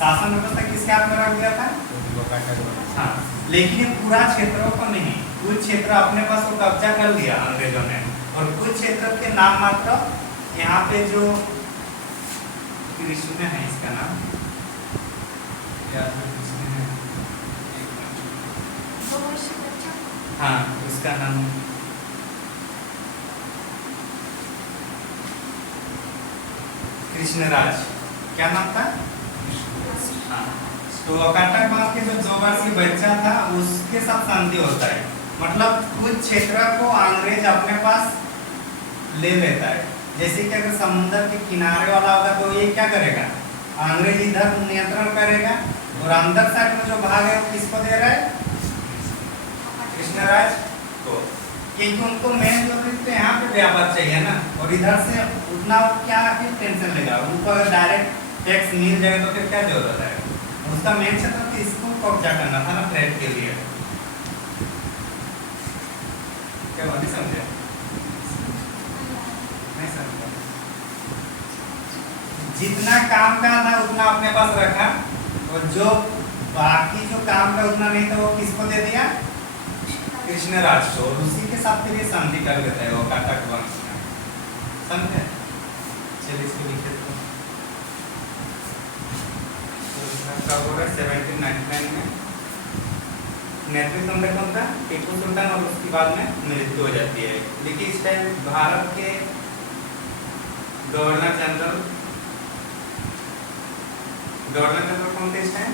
शासन व्यवस्था किसके हाथ में रख दिया था? हाँ, लेकिन ये पूरा क्षेत्रों को नहीं, कुछ क्षेत्र अपने पास वो कब्जा कर लिया अंग्रेजों ने, और कुछ क्षेत्र के नाम मात्र यहाँ पे जो कृष्ण है, इसका नाम क्या था? कृष्ण है, हाँ, उसका नाम कृष्णराज, क्या नाम था? हाँ, तो वाकाटक वंश के जो 2 वर्षीय बच्चा था उसके साथ संधि होता है, मतलब कुछ क्षेत्र को अंग्रेज अपने पास ले लेता है। जैसे कि अगर समुद्र के किनारे वाला होगा तो ये क्या करेगा, अंग्रेज इधर नियंत्रण करेगा, और अंदर साइड में जो भाग है वो किसको दे रहा है? कृष्णराज को, क्योंकि उनको मेन जरूरत तो यहाँ पे व्यापार चाहिए ना, और इधर से उतना क्या फिर टेंशन लेगा, उनको अगर डायरेक्ट टैक्स मिल जाएगा तो फिर क्या जरूरत है? उसका मेन क्षेत्र तो इसको कब्जा करना था ना, ट्रेड के लिए। क्या बात नहीं समझे? नहीं समझा? जितना काम का था उतना अपने पास रखा, और जो बाकी जो काम का उतना नहीं था वो किसको दे दिया? कृष्णराज को, और उसी के साथ फिर ये संधि कर देता है वो वाकाटक वंश में। समझे? चलिए इसको लिखे तो 1799 में नेतृत्व में कौन था? टीपू सुल्तान, और उसके बाद में मृत्यु हो जाती है। लेकिन इस टाइम भारत के गवर्नर जनरल कौन थे इस टाइम?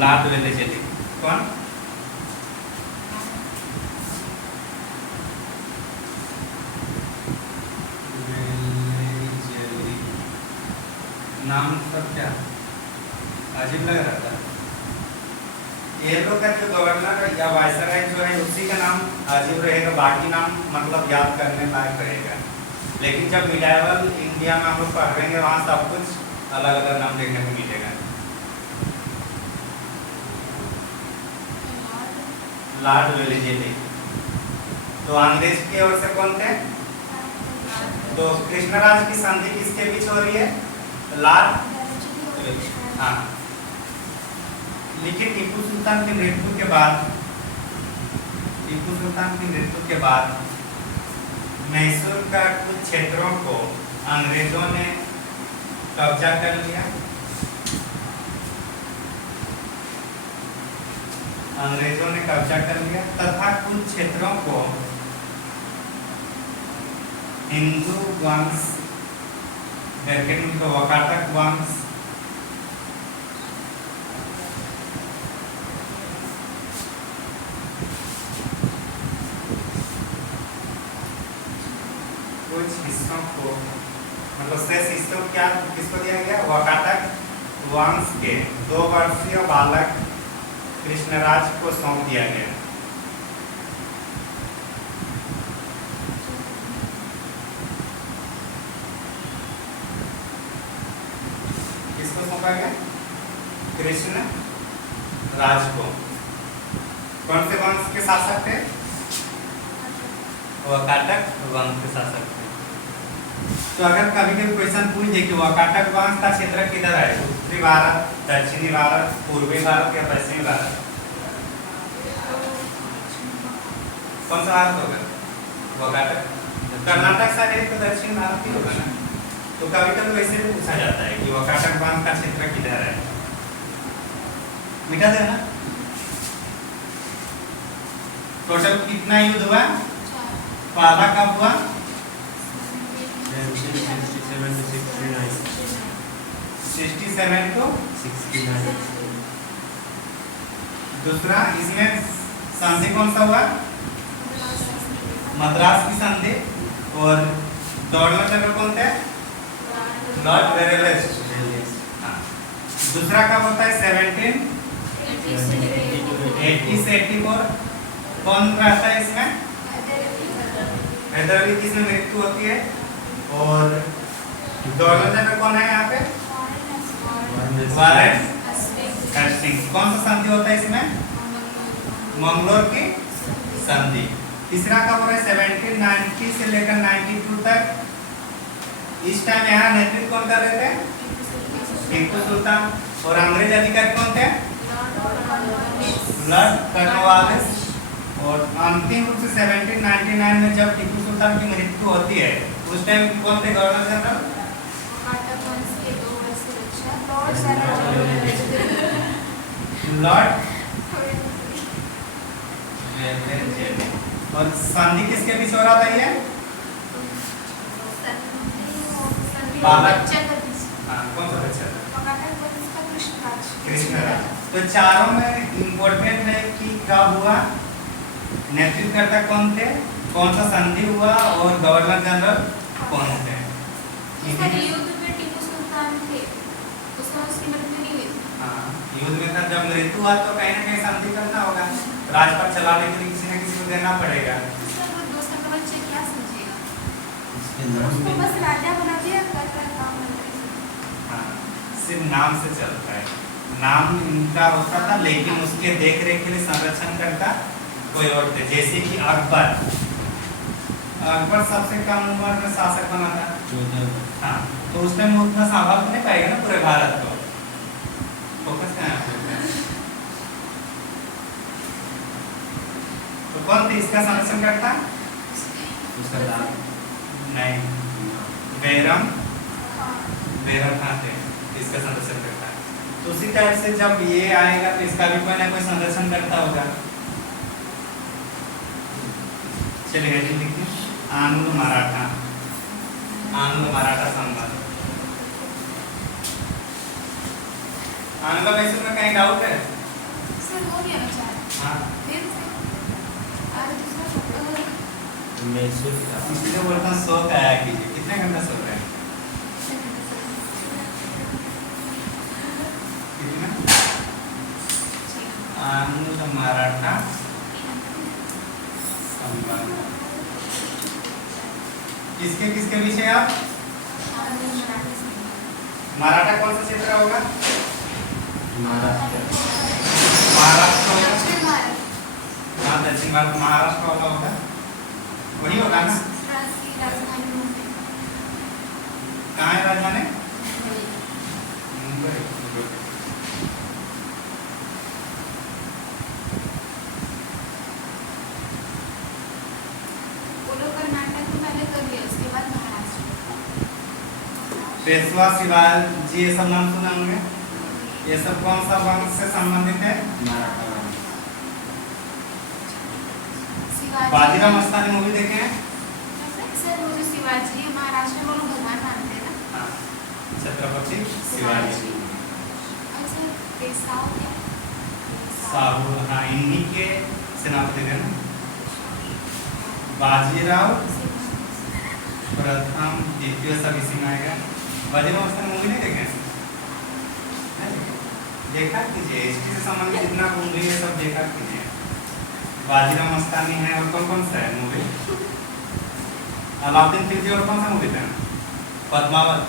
Lord Wellesley. कौन? नाम सब क्या अजीब लग रहा था। ये लोग का जो गवर्नर या वायसराय जो है उसी का नाम अजीब रहेगा, बाकी नाम मतलब याद करने लायक रहेगा। लेकिन जब मिडाइवल इंडिया में हम लोग पढ़ेंगे वहाँ सब कुछ अलग अलग नाम देखने को मिलेगा। लॉर्ड वेलेस्ली तो अंग्रेज की ओर से कौन थे? तो कृष्णराज की संधि किसके बीच हो रही है? लॉर्ड, हाँ। लेकिन टीपू सुल्तान की मृत्यु के बाद मैसूर का कुछ क्षेत्रों को अंग्रेजों ने कब्जा कर लिया। तथा कुछ क्षेत्रों को हिंदू वंश, वाकाटक वंश, कुछ हिस्सों को मतलब शेष हिस्सों क्या किसको दिया गया? वाकाटक वंश के 2 वर्षीय बालक कृष्णराज को सौंप दिया गया। किसको सौंपा गया? कृष्ण राज को। कौन से वंश के शासक थे? वाकाटक वंश के शासक थे। तो अगर कभी कभी क्वेश्चन पूछ दे कि वाकाटक वंश का क्षेत्र किधर है, उत्तरी भारत, दक्षिणी भारत, पूर्वी भारत या पश्चिमी भारत, कौन सा भारत होगा? वाकाटक। कर्नाटक साइड है तो दक्षिण भारत ही होगा ना। तो कभी कभी वैसे भी पूछा जाता है कि वाकाटक वंश का क्षेत्र किधर है। मिटा देना। टोटल कितना युद्ध हुआ? पहला कब हुआ? 67 to 69। दूसरा इसमें संधि कौन सा हुआ? मद्रास की संधि। और गव्हर्नर जनरल कौन थे? लॉर्ड वेरेलेस्ट। हाँ। दूसरा कब होता है? 1780 से 84। कौन रहता है इसमें? हैदर अली की इसमें मृत्यु होती है। और गवर्नर जनरल कौन है यहाँ पे? Warren Hastings. कौन सा संधि होता है इसमें? मंगलोर की संधि। तीसरा कब हो रहा है? 1790 से लेकर 92 तक। इस टाइम यहाँ नेतृत्व कौन कर रहे थे? टीपू सुल्तान। और अंग्रेज अधिकारी कौन थे? Lord Cornwallis. और अंतिम रूप से 1799 में जब टीपू सुल्तान की मृत्यु होती है उस टाइम कौन थे गवर्नर जनरल? लॉर्ड। और संधि किसके बीच हो रहा था ये? बालक। हाँ, कौन सा बच्चा था? कृष्णराज। तो चारों में इम्पोर्टेंट है कि कब हुआ, नेतृत्वकर्ता कौन थे, कौन सा संधि हुआ और गवर्नर जनरल कौन थे। हाँ, युद्ध में था जब मृत्यु हुआ तो कहीं ना कहीं संधि करना होगा। राजपथ चलाने के लिए किसी न किसी को देना पड़ेगा। हाँ, सिर्फ नाम से चलता है। नाम इनका होता था लेकिन उसके देख रेख के लिए संरक्षण करता कोई और थे। जैसे कि अकबर सबसे कम उम्र में शासक बना था। हाँ, तो उस टाइम उतना संभाल नहीं पाएगा ना पूरे भारत को। फोकस कहाँ है? तो कौन थे इसका संरक्षण करता? नहीं, बैरम खान थे इसका संरक्षण करता है। तो उसी टाइप से जब ये आएगा तो इसका भी कोई ना कोई संरक्षण करता होगा। चलिए हेडिंग लिखिए, आंग्ल मराठा संवाद। आंग्ल मैसूर में कहीं डाउट है? हाँ, मैसूर इसलिए बोलता हूँ सो का आया कीजिए। कितने घंटा सो रहे हैं? कितना? आंग्ल मराठा संवाद किसके किसके बीच है आप? मराठा कौन सा क्षेत्र होगा? महाराष्ट्र होगा। हाँ, दक्षिण भारत महाराष्ट्र वाला होगा, वही होगा ना? कहाँ है राजधानी? मुंबई। पेशवा शिवाजी, ये सब नाम सुना होंगे। ये सब कौन सा वंश से संबंधित है? बाजीराव मस्तानी मूवी देखे हैं? सर वो जो शिवाजी महाराष्ट्र में लोग भगवान मानते हैं ना। हाँ, छत्रपति शिवाजी। अच्छा, पेशवा क्या? साहू, हाँ, इन्हीं के सेनापति थे ना। बाजीराव प्रथम द्वितीय सब इसी में आएगा। बाजीराव मस्तानी मूवी नहीं देखे? देखा कीजिए, हिस्ट्री से संबंधित जितना मूवी है सब देखा कीजिए। बाजीराव मस्तानी है और कौन कौन सा है मूवी? अलाउद्दीन खिलजी और कौन सा मूवी था? पद्मावत।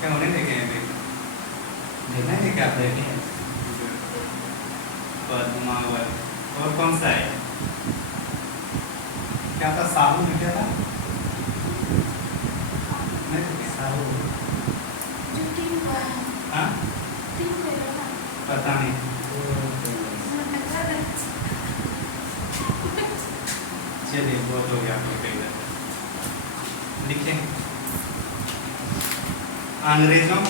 क्या मूवी देखे हैं? देखना है क्या? आप देखे हैं पद्मावत। और कौन सा है? क्या था? साहू लिखा था? नहीं देखे? साहू। हाँ, पता नहीं। चलिए, बहुत हो गया आप लोग इधर लिखें। अंग्रेजों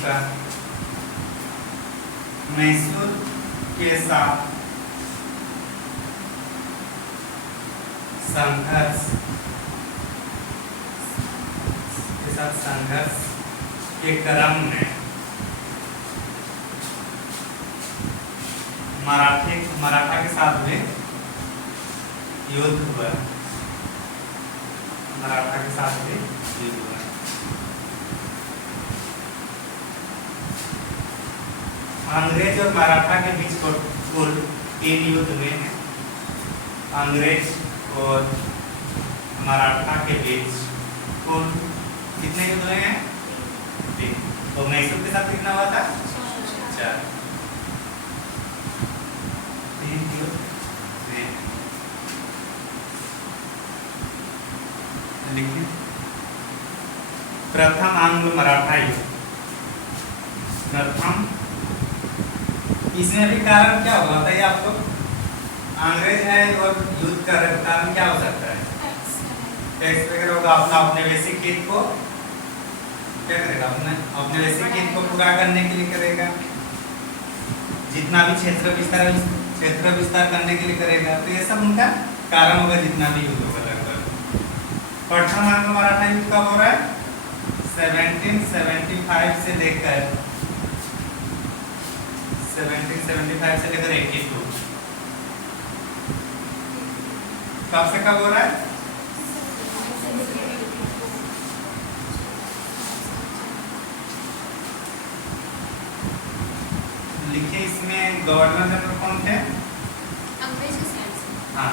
का मैसूर के साथ संघर्ष के क्रम में मराठा के साथ हुए युद्ध हुआ, मराठा के साथ भी युद्ध हुआ। अंग्रेज और मराठा के बीच कुल 3 युद्ध हुए हैं। अंग्रेज और मराठा के बीच कुल कितने युद्ध हुए हैं? 3। तो मैसूर के साथ कितना हुआ था? 4। 3 युद्ध हुए। लिखिए प्रथम आंग्ल मराठा युद्ध। प्रथम, इसमें भी कारण क्या होगा बताइए आपको? अंग्रेज है और युद्ध कर रहे, कारण क्या हो सकता है? टैक्स वगैरह होगा। अपना औपनिवेशिक हित को क्या करेगा? अपने औपनिवेशिक हित को पूरा करने के लिए करेगा। जितना भी क्षेत्र विस्तार करने के लिए करेगा। तो ये सब उनका कारण होगा, जितना भी युद्ध होगा लगभग। प्रथम आंग्ल मराठा युद्ध कब हो रहा है? 1775 से लेकर 82। कब से कब हो रहा है? लिखिए इसमें गवर्नर जनरल कौन थे? अंग्रेज के साइड से। हाँ,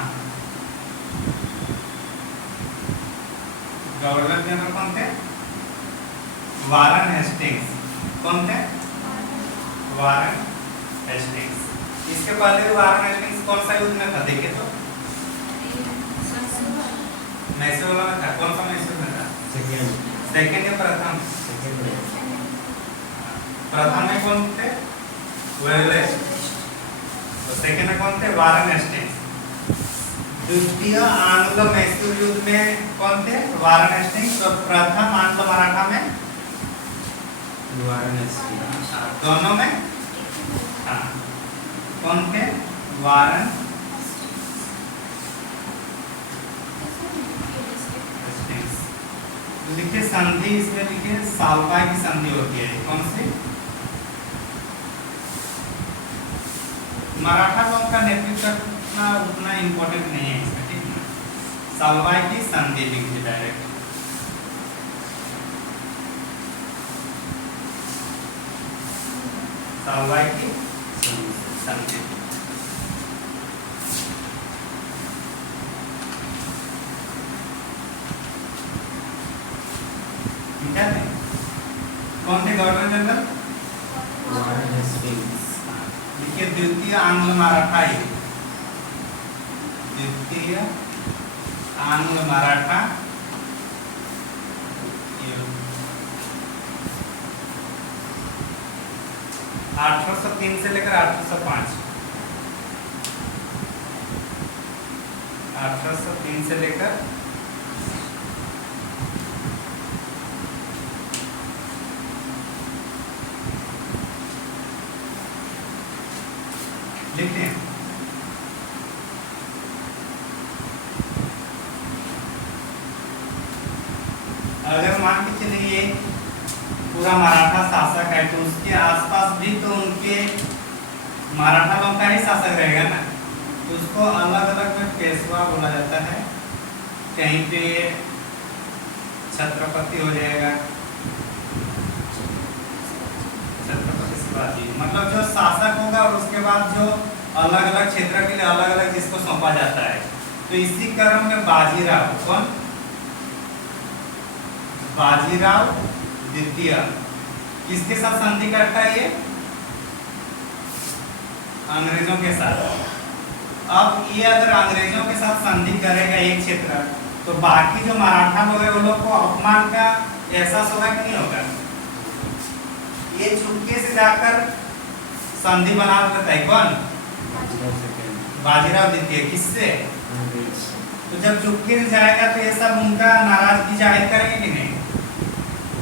गवर्नर जनरल कौन थे? Warren Hastings. कौन थे? Warren Hastings. इसके पहले भी वारन हेस्टिंग्स कौन सा युद्ध में था? देखे तो मैसूर वाला में था। कौन सा मैसूर में था? सेकेंड या प्रथम? प्रथम में कौन थे? वेलेस। तो सेकेंड में कौन थे? Warren Hastings. द्वितीय आंग्ल मैसूर युद्ध में कौन थे? Warren Hastings. और प्रथम आंग्ल मराठा में दोनों में हाँ कौन थे? Warren Hastings. लिखिए संधि, इसमें लिखिए सालबाई की संधि होती है। कौन सी? मराठा लोगों का नेतृत्व करना उतना इम्पोर्टेंट नहीं है इसमें, ठीक है। सालबाई की संधि लिखिए डायरेक्ट। सालबाई की संधि। ठीक है। कौन थे गवर्नर जनरल? देखिए द्वितीय आंग्ल मराठा युद्ध। द्वितीय आंग्ल मराठा युद्ध 1803 से लेकर 1805। 1803 से लेकर 1805 लिखते हैं। अगर मान के चलिए पूरा मराठा शासक है तो उसके आसपास भी तो उनके मराठा लोग का ही शासक रहेगा ना, तो उसको अलग अलग में पेशवा बोला जाता है। कहीं पे छत्रपति हो जाएगा, छत्रपति शिवाजी, मतलब जो शासक होगा और उसके बाद जो अलग अलग क्षेत्र के लिए अलग अलग जिसको सौंपा जाता है। तो इसी क्रम में बाजीराव, कौन? बाजीराव द्वितीय किसके साथ संधि करता है? ये अंग्रेजों के साथ। अब ये अगर अंग्रेजों के साथ संधि करेगा एक क्षेत्र, तो बाकी जो मराठा लोग हैं वो लोग को अपमान का एहसास होगा कि नहीं होगा? ये चुपके से जाकर संधि बना लेता है। कौन? बाजीराव द्वितीय। किससे? तो जब चुपके से जाएगा तो ये सब उनका नाराजगी जाहिर करेंगे कि नहीं?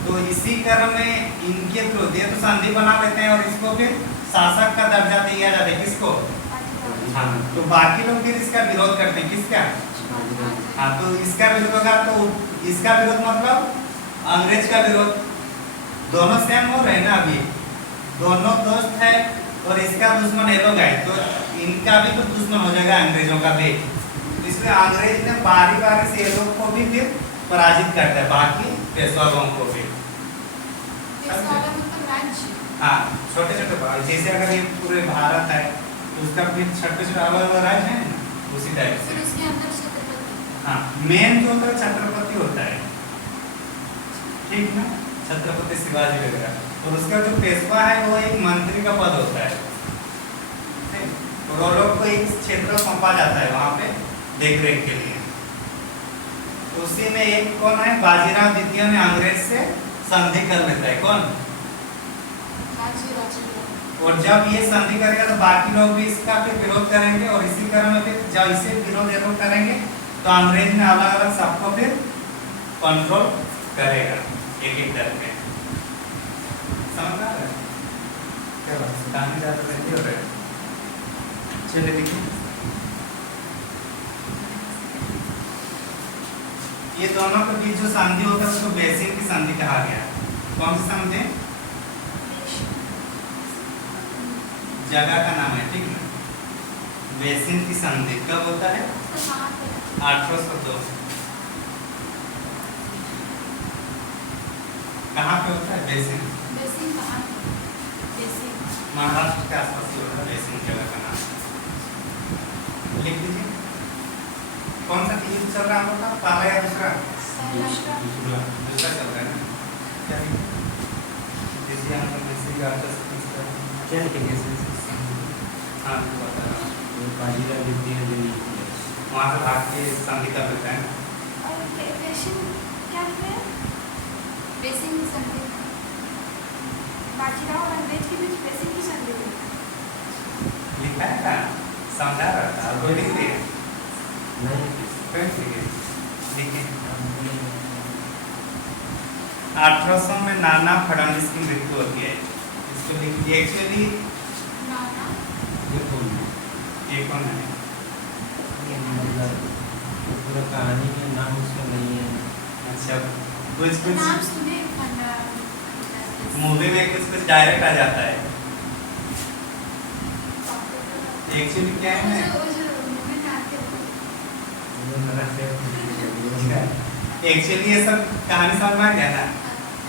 तो इसी क्रम में इनके थ्रू ये तो संधि बना लेते हैं और इसको फिर शासक का दर्जा दिया जाता है। किसको? हाँ, तो बाकी लोग फिर इसका विरोध करते हैं। किसका? हाँ, तो इसका विरोध होगा तो इसका विरोध मतलब अंग्रेज का विरोध। दोनों सेम हो रहे हैं ना, अभी दोनों दोस्त है और इसका दुश्मन ये लोग है, तो इनका भी तो दुश्मन हो जाएगा अंग्रेजों का भी। इसलिए अंग्रेज ने बारी बारी से ये लोग को भी फिर पराजित करता है, बाकी पेशवा लोगों को भी। पेशवा वाला मतलब राज्य। हाँ, छोटे छोटे भाग, जैसे अगर ये पूरे भारत है तो उसका फिर छोटे छोटे अलग अलग राज्य है ना, उसी टाइप से। फिर उसके अंदर छत्रपति। हाँ, मेन जो होता है छत्रपति होता है, ठीक ना, छत्रपति शिवाजी वगैरह। और उसका जो पेशवा है वो एक मंत्री का पद होता है, और वो लोग को एक क्षेत्र सौंपा जाता है वहाँ पे देख रेख के लिए। उसी में एक कौन है, बाजीराव द्वितीय ने अंग्रेज से संधि कर लेता है। कौन? और जब ये संधि करेगा तो बाकी लोग भी इसका फिर विरोध करेंगे, और इसी कारण में फिर जब इसे विरोध जरूर करेंगे तो अंग्रेज ने अलग अलग सबको फिर कंट्रोल करेगा एक एक करके। समझ आ रहा है क्या बात? कहानी ज्यादा लंबी हो रही है, चलिए देखिए। ये दोनों के बीच जो संधि होता है उसको बेसिन की संधि कहा गया। कौन सी संधि? जगह का नाम है, ठीक ना। बेसिन की संधि कब होता है? 1802। कहाँ पे होता है बेसिन? बेसिन कहाँ है? बेसिन महाराष्ट्र के आसपास ही होता है बेसिन जगह का नाम। लिख लीजिए। कौन सा टीवी चल रहा है आपका, पहला या दूसरा? दूसरा चल रहा है ना। क्या जैसे हम जैसे क्या लिखेंगे? हाँ, बता रहा हूँ। बाजीराव द्वितीय जो वहाँ से भाग के संधि कर देते हैं। और बेसिन क्या है? बेसिन की संधि। बाजीराव और अंग्रेज के बीच बेसिन की संधि हुई। लिखा है ना, समझा रहा था, कोई लिख दिए? नहीं, देखिए 1800 में नाना फडणवीस की मृत्यु होती है। इसको लिख दिए। एक्चुअली नाना ये कौन है? ये कौन है? मतलब पूरा कहानी में नाम उसका नहीं है। अच्छा, कुछ कुछ नाम सुने खंडा मूवी में कुछ कुछ डायरेक्ट आ जाता है। एक्चुअली क्या है ना, एक्चुअली ये सब कहानी समझ में आ गया ना।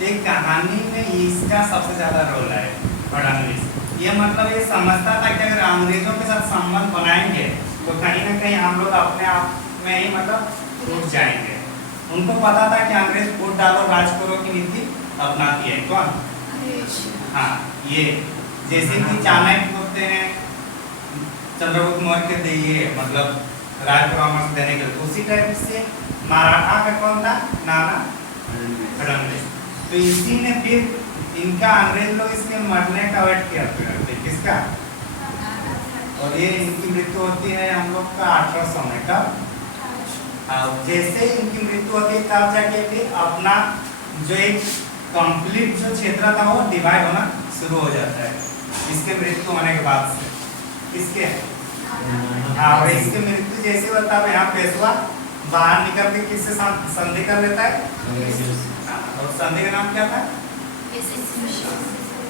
एक कहानी में इसका सबसे ज्यादा रोल है फडणवीस। ये मतलब ये समझता था कि अगर अंग्रेजों के साथ संबंध बनाएंगे तो कहीं ना कहीं हम लोग अपने आप में ही मतलब टूट जाएंगे। उनको पता था कि अंग्रेज वोट डालो राज करो की नीति अपनाती है। कौन? हाँ, ये जैसे कि चाणक्य होते हैं चंद्रगुप्त मौर्य के ये मतलब राज परामर्श देने के लिए, उसी टाइप से मराठा का कौन था? नाना फडणवीस। तो इसी ने फिर इनका अंग्रेज लोग इसके मरने का वेट किया थे। किसका? और ये इनकी मृत्यु होती है हम लोग का 1800 में। कब? जैसे इनकी मृत्यु होती है तब जाके फिर अपना जो एक कंप्लीट जो क्षेत्र था वो डिवाइड होना शुरू हो जाता है इसके मृत्यु होने के बाद से। किसके? हाँ, और इसकी मृत्यु जैसे होता है यहाँ पेशवा बाहर निकल के किससे संधि कर लेता है? और संधि का नाम क्या था?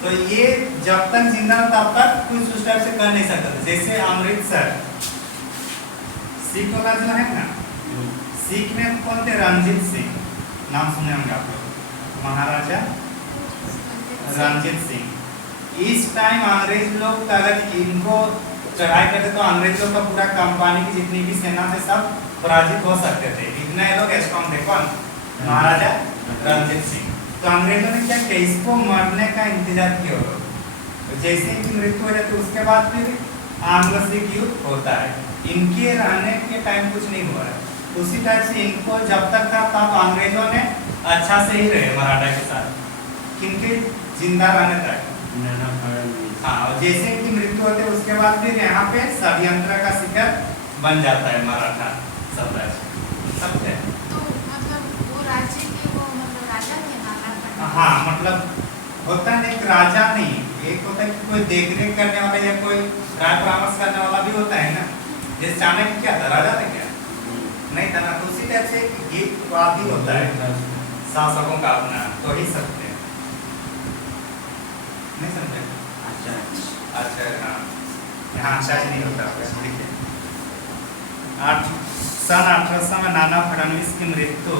तो ये जब तक जिंदा तब तक कुछ उस टाइप से कर नहीं सकता। जैसे अमृतसर सिख वाला जो है ना, सिख में कौन थे? रणजीत सिंह, नाम सुने होंगे आप लोग, महाराजा रणजीत सिंह। इस टाइम अंग्रेज लोग अगर इनको चढ़ाई करते तो अंग्रेज लोग का पूरा कंपनी की जितनी भी सेना थे सब पराजित हो सकते थे। इतने लोग स्ट्रॉन्ग थे। कौन? महाराजा रणजीत सिंह। तो अंग्रेजों ने क्या किया, इसको मरने का इंतजार किया लोग। तो जैसे इनकी मृत्यु हो जाती है उसके बाद फिर आंग्ल सिख युद्ध होता है। इनके रहने के टाइम कुछ नहीं हुआ है। उसी टाइप से इनको जब तक था तब अंग्रेजों ने अच्छा से ही रहे मराठा के साथ, किनके जिंदा रहने तक। हाँ, और जैसे इनकी मृत्यु होती है उसके बाद फिर यहाँ पे षड्यंत्र का शिकार बन जाता है मराठा साम्राज्य। समझे? तो मतलब वो राज्य के वो मतलब राजा थे नाना। हाँ, मतलब होता है एक राजा नहीं, एक होता है कि कोई देखरेख करने वाला या कोई राय परामर्श करने वाला भी होता है ना। जैसे चाणक्य क्या था? राजा था क्या? नहीं था ना। तो उसी टाइप से एक वादी होता है शासकों का अपना, तो ही सकते हैं। नहीं समझे? अच्छा, हाँ, यहाँ अच्छा नहीं होता। देखिए सन 1800 में नाना फडणवीस की मृत्यु,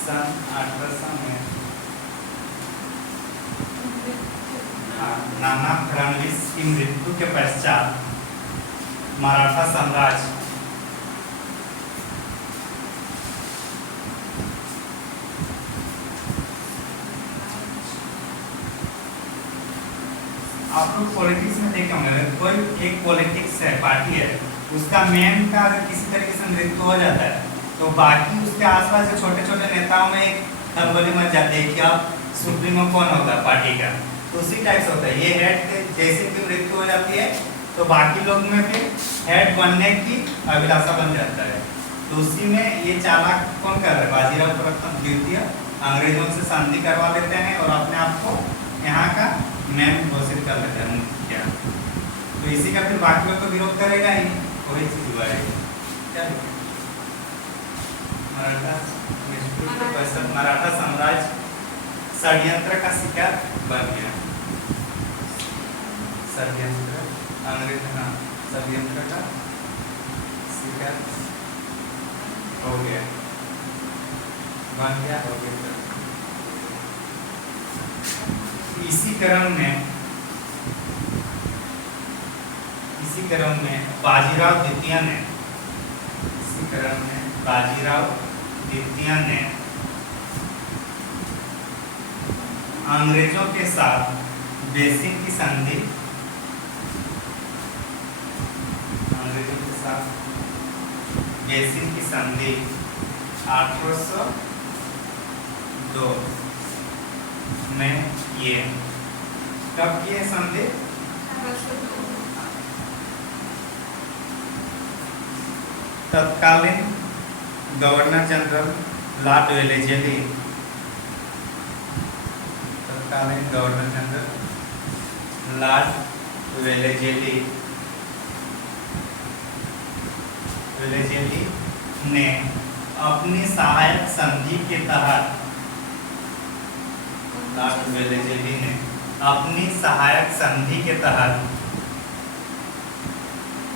सन 1800 में नाना फडणवीस की मृत्यु के पश्चात मराठा साम्राज्य आप लोग पॉलिटिक्स में देखे होंगे, कोई एक पॉलिटिक्स है, पार्टी है, उसका मेन का अगर किसी तरीके से मृत्यु हो जाता है तो बाकी उसके आसपास के छोटे छोटे नेताओं में एक खलबली मच जाती है कि अब सुप्रीमो कौन होगा पार्टी का। तो उसी टाइप से होता है, ये हेड के जैसे की मृत्यु हो जाती है तो बाकी लोग में फिर हेड बनने की अभिलाषा बन जाता है। तो उसी में ये चालाक कौन कर रहा है, बाजीराव प्रथम द्वितीय अंग्रेजों से संधि करवा लेते हैं और अपने आप को यहाँ का मैन घोषित कर लेते हैं मुखिया। तो इसी का फिर बाकी लोग तो विरोध करेगा ही, वही चीज हुआ है। क्या मराठा साम्राज्य षड्यंत्र का शिकार बन गया। षड्यंत्र अंग्रेज, हाँ, षड्यंत्र का शिकार हो गया, बन गया, हो गया। इसी क्रम में बाजीराव द्वितीय ने, इसी क्रम में बाजीराव द्वितीय ने अंग्रेजों के साथ बेसिन की संधि, अंग्रेजों के साथ बेसिन की संधि 1802 में किए। कब किए संधि? तत्कालीन गवर्नर जनरल लॉर्ड वेलेज़ली, तत्कालीन गवर्नर जनरल लॉर्ड वेलेज़ली ने अपनी सहायक संधि के तहत, लॉर्ड वेलेज़ली ने अपनी सहायक संधि के तहत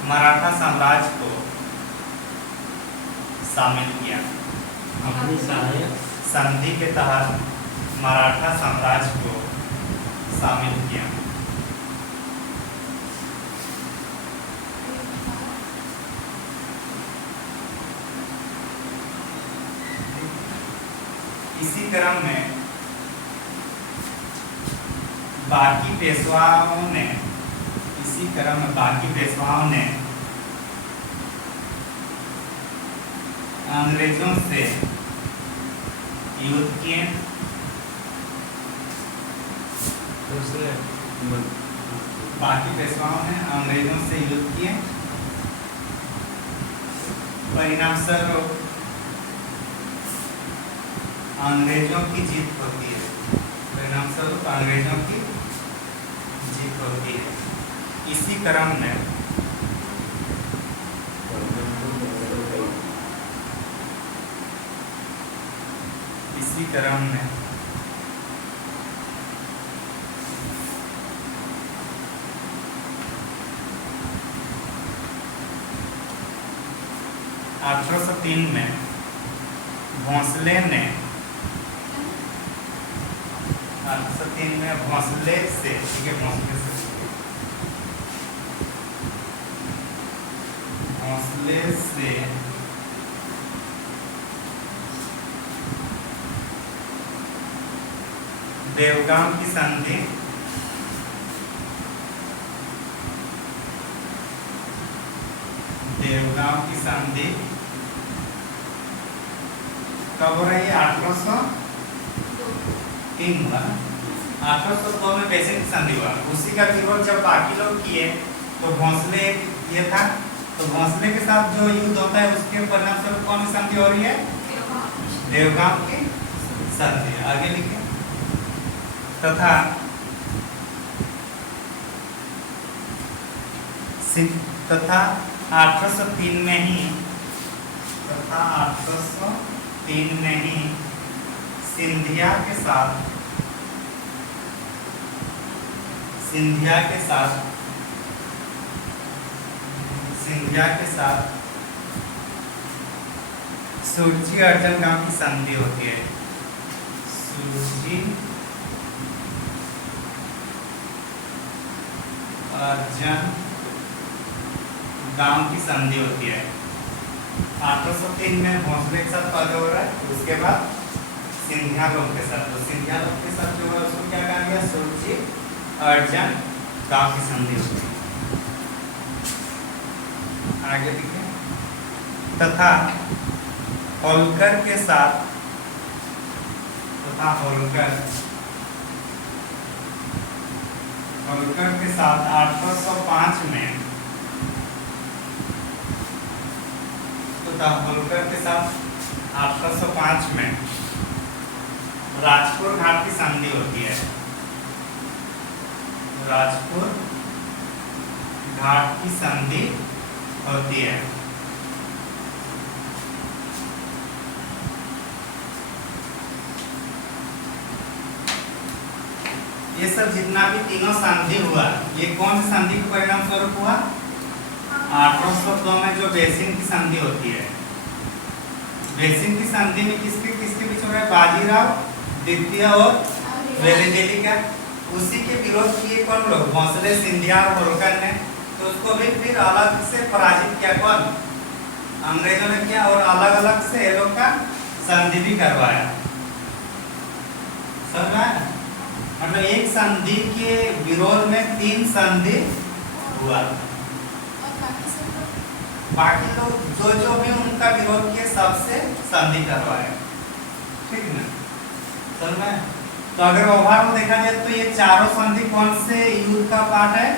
मराठा साम्राज्य को शामिल किया। अपनी सहायक संधि के तहत मराठा साम्राज्य को शामिल किया। इसी क्रम में बाकी पेशवाओं ने, इसी क्रम में बाकी पेशवाओं ने अंग्रेजों से युद्ध किए। बाकी पेशवाओं ने अंग्रेजों से युद्ध किए, परिणाम स्वरूप अंग्रेजों की जीत होती है, परिणाम स्वरूप अंग्रेजों की जीत होती है। इसी क्रम में इसी क्रम में में भोंसले ने 1803 में भोंसले से, ठीक है, भोंसले से देवगांव की संधि, देवगांव की संधि कब हो रही है? 1803 हुआ। 1802 में बेसिन की संधि हुआ। उसी का विरोध जब बाकी लोग किए तो भोंसले ये था, तो भोंसले के साथ जो युद्ध होता है उसके परिणाम स्वरूप कौन सी संधि हो रही है? देवगांव की संधि। आगे लिखे तथा 1803 में ही सिंधिया के साथ सिंधिया के साथ सूची अर्जन गांव की संधि होती है। सूची अर्जन गांव की संधि होती है। 803 में भोसले के साथ पद हो रहा है, उसके बाद सिंधिया लोग के साथ, तो सिंधिया लोग के साथ जो है उसको क्या कहा गया, सूची अर्जन गांव की संधि होती है। आगे देखिए, तथा होलकर के साथ, तथा होलकर के साथ 805 में, तथा होलकर के साथ 805 में राजपुर घाट की संधि होती है। राजपुर घाट की संधि होती है। ये सब जितना भी तीनों संधि हुआ, ये कौन सी संधि के परिणाम स्वरूप हुआ? 802 में जो बेसिन की संधि होती है। बेसिन की संधि में किसके किसके बीच हो रहा है? बाजीराव द्वितीय और वेलिंगली का। उसी के विरोध किए कौन लोग? भोसले, सिंधिया और होलकर ने। तो उसको भी फिर अलग से पराजित किया कौन? अंग्रेजों ने किया, और अलग अलग से ये लोग का संधि भी करवाया। समझ में? मतलब एक संधि के विरोध में 3 संधि हुआ। बाकी लोग जो जो भी उनका विरोध किए सबसे संधि करवाया। ठीक है ना? समझ में? तो अगर ओवरऑल देखा जाए तो ये चारों संधि कौन से युद्ध का पार्ट है?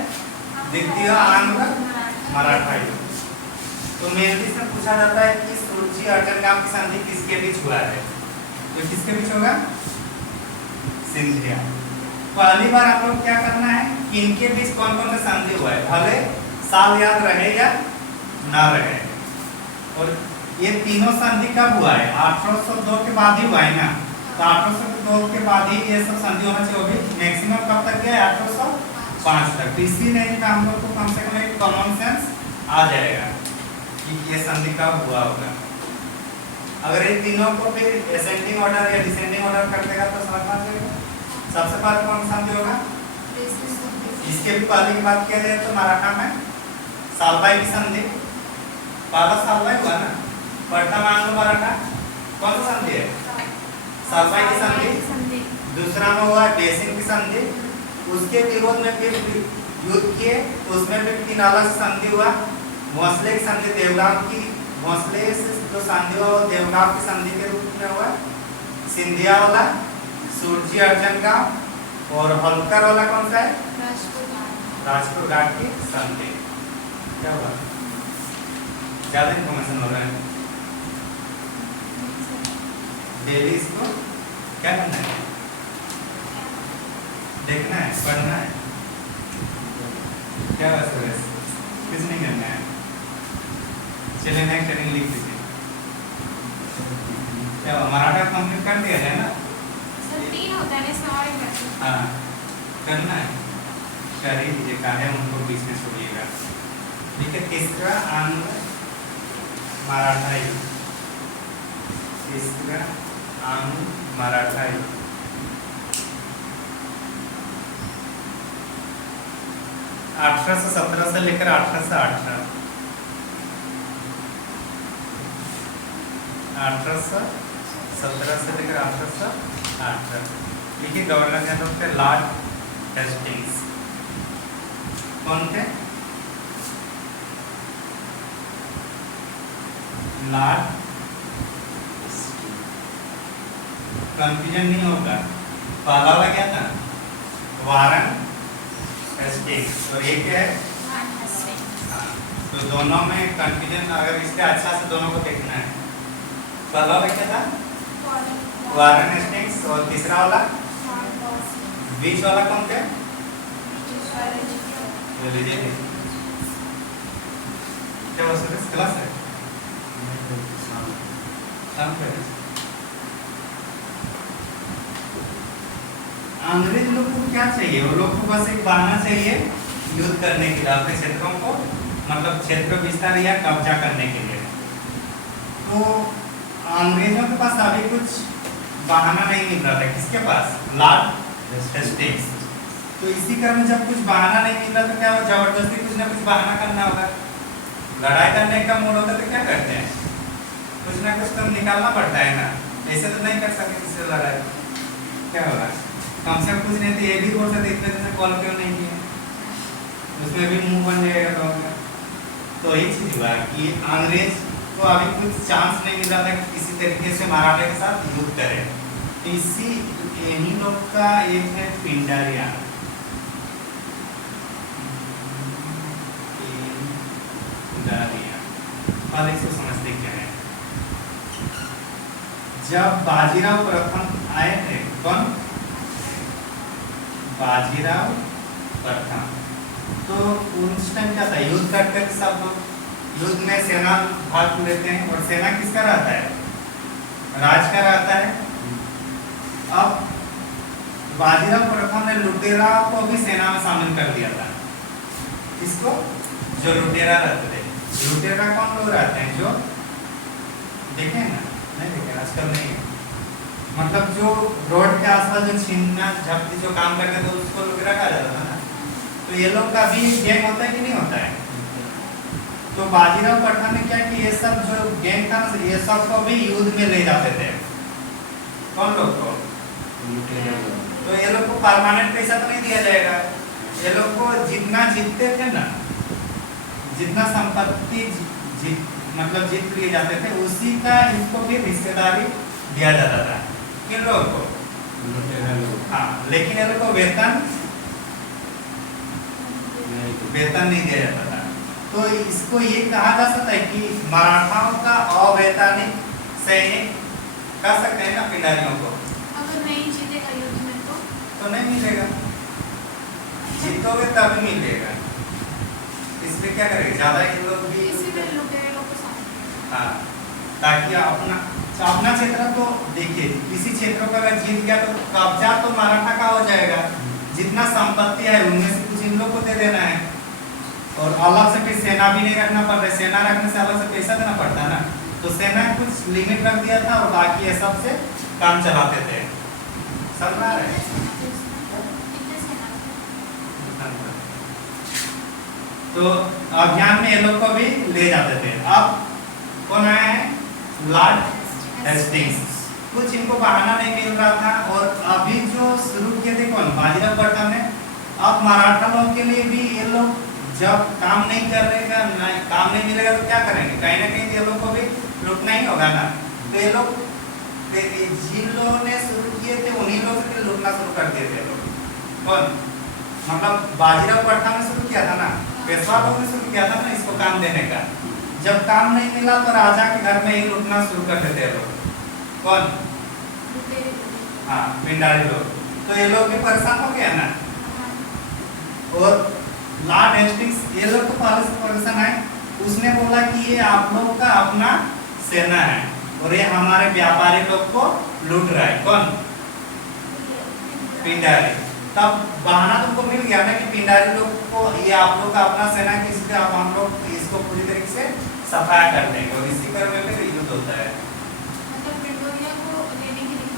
द्वितीय आंग्ल मराठा युद्ध। तो मेनली से पूछा जाता है कि सूची अर्जन गांव की संधि किसके बीच हुआ है? तो किसके बीच होगा? सिंधिया। पहली बार आप लोग क्या करना है कि इनके बीच कौन कौन सा संधि हुआ है, भले साल याद रहे या ना रहे। और ये तीनों संधि कब हुआ है? 802 के बाद ही हुआ है ना। तो 802 के बाद ही ये सब संधि होना चाहिए। भी मैक्सिमम कब तक गया? 805 तक। तो इसी नहीं में हम लोग को कम से कम एक कॉमन सेंस आ जाएगा कि ये संधि कब हुआ होगा। अगर ये तीनों को फिर असेंडिंग ऑर्डर या डिसेंडिंग ऑर्डर कर देगा तो समझ में आ जाएगा। सबसे पहले कौन संधि होगा? इसके भी पहले की बात किया जाए तो मराठा में सालबाई की संधि, पहला सालबाई हुआ ना। प्रथम आंग्ल मराठा कौन सा संधि है? सालबाई की संधि। दूसरा में हुआ बेसिन की संधि। उसके विरोध में फिर युद्ध किए, तो उसमें भी 3 अलग संधि हुआ। भोसले की संधि देवगांव की, भोसले से जो संधि हुआ वो देवगांव की संधि के रूप में हुआ। सिंधिया वाला सूरजी अर्जन गांव, और होलकर वाला कौन सा है? राजपुर घाट की संधि। क्या हुआ? ज्यादा इन्फॉर्मेशन हो रहा है। डेली इसको क्या करना है? देखना है, पढ़ना है। क्या हुआ सर? कुछ नहीं करना है। चलिए नेक्स्ट हेडिंग लिख दीजिए। क्या हुआ? मराठा कंप्लीट कर दिया है ना? सर 3 होता है ना, इसमें और एक बाकी। हाँ, करना है, कर ही दीजिए। काहे उनको बीच में छोड़िएगा। ठीक है, तीसरा आंग्ल मराठा युद्ध। तीसरा आंग्ल मराठा युद्ध। अठारह सौ 17 से लेकर 1818। 1817 से लेकर 1818। देखिए गवर्नर जनरल थे लॉर्ड हेस्टिंग्स। कौन थे? लॉर्ड। कंफ्यूजन नहीं होगा। पहला वाला क्या था? Warren Hastings. और ये क्या है? हाँ, तो दोनों में कंफ्यूजन, अगर इसका अच्छा से दोनों को देखना है। पहला वाला क्या था? Warren Hastings. और तीसरा वाला? बीच वाला कौन थे? क्या वो सर्विस क्लास है? अंग्रेज लोग को क्या चाहिए? वो लोग को बस एक बहाना चाहिए युद्ध करने के लिए, अपने क्षेत्रों को मतलब क्षेत्र विस्तार या कब्जा करने के लिए। तो अंग्रेजों के पास अभी कुछ बहाना नहीं मिल रहा था, किसके पास? Lord Hastings. तो इसी कारण जब कुछ बहाना नहीं मिल रहा तो क्या वो जबरदस्ती कुछ ना कुछ बहाना करना होगा। लड़ाई करने का मूड होता तो क्या करते हैं, कुछ ना कुछ तो निकालना पड़ता है ना, ऐसे तो नहीं कर सकते किसी से लड़ाई। क्या होगा, कम से कम कुछ नहीं तो ये भी बोल सकते इतने दिन से कॉल क्यों नहीं किया, उसमें भी मुंह बन जाएगा लोगों का। तो यही चीज हुआ कि अंग्रेज को अभी कुछ चांस नहीं मिल रहा था कि किसी तरीके से मराठे के साथ युद्ध करे। तो इसी इन्हीं लोग का एक है पिंडारियान। अब इसको समझते क्या है। जब बाजीराव प्रथम आए थे, कौन? बाजीराव प्रथम। तो उस टाइम क्या था, युद्ध करते थे सब लोग, युद्ध में सेना भाग लेते हैं और सेना किसका रहता है? राज का रहता है। अब बाजीराव प्रथम ने लुटेरा को भी सेना में शामिल कर दिया था। किसको? जो लुटेरा रहते थे। लुटेरा कौन लोग रहते हैं? जो देखे ना, नहीं देखे आजकल नहीं है, मतलब जो रोड के आसपास जो छीनना झपटी जो काम करते थे उसको लुटेरा कहा जाता था ना। तो ये लोग का भी गैंग होता है कि नहीं होता है? तो बाजीराव प्रथम ने क्या कि ये सब जो गैंग था ये सब को भी युद्ध में ले जाते थे। कौन लोग को? तो ये लोग को परमानेंट पैसा तो नहीं दिया जाएगा, ये लोग को जितना जीतते थे ना, जितना संपत्ति मतलब जीत लिए जाते थे उसी का इनको भी हिस्सेदारी दिया जाता था। किन लोगों को? हाँ, लेकिन ये लोग को वेतन नहीं दिया जाता था। तो इसको ये कहा जा सकता है कि मराठाओं का अवैतनिक सैनिक कह सकते हैं ना पिंडारियों को। अगर नहीं जीतेगा युद्ध में तो नहीं मिलेगा, जीतोगे तभी मिलेगा। इसलिए क्या करेंगे, ज्यादा इन लोग भी इसीलिए लुटेरे लोग को साथ। हाँ, ताकि अपना क्षेत्र तो देखिए, किसी क्षेत्र को अगर जीत गया तो कब्जा तो मराठा का हो जाएगा, जितना संपत्ति है उनमें से कुछ इन लोग को दे देना है। और अलग से फिर सेना भी नहीं रखना पड़ता है, सेना रखने से अलग से पैसा देना पड़ता है ना। तो सेना कुछ लिमिट रख दिया था और बाकी ये सब से काम चलाते थे। समझ रहा है? तो अभियान में ये लोग को भी ले जाते थे। अब कौन आया है? Lord Hastings. कुछ इनको बहाना नहीं मिल रहा था और अभी जो शुरू किए थे कौन? बाजीराव प्रथम ने। अब मराठा लोग के लिए भी ये लोग जब काम नहीं कर रहे का, काम नहीं मिलेगा तो क्या करेंगे, कहीं ना कहीं ये लोग को भी लूटना ही होगा ना। तो ये लोग जिन लोगों ने शुरू किए थे उन्हीं लोग से लूटना शुरू कर दिए थे लोग। कौन? मतलब बाजीराव प्रथम ने शुरू किया था ना, पेशवा लोग ने शुरू किया था ना इसको काम देने का। जब काम नहीं मिला तो राजा के घर में ही लूटना शुरू कर देते हैं लोग। कौन? हाँ, पिंडारी लोग। तो ये लोग भी परेशान हो गया ना। और लॉर्ड हेस्टिंग्स ये लोग तो पहले से परेशान है, उसने बोला कि ये आप लोग का अपना सेना है और ये हमारे व्यापारी लोग को लूट रहा है। कौन? पिंडारी। तब बहाना तुमको मिल गया ना कि पिंडारी लोग को ये आप लोग का अपना सेना है, इसलिए अब हम लोग इसको पूरी तरीके से सफाया कर देंगे और इसी क्रम में फिर युद्ध होता है। मतलब पिंडोरिया को लेने के लिए,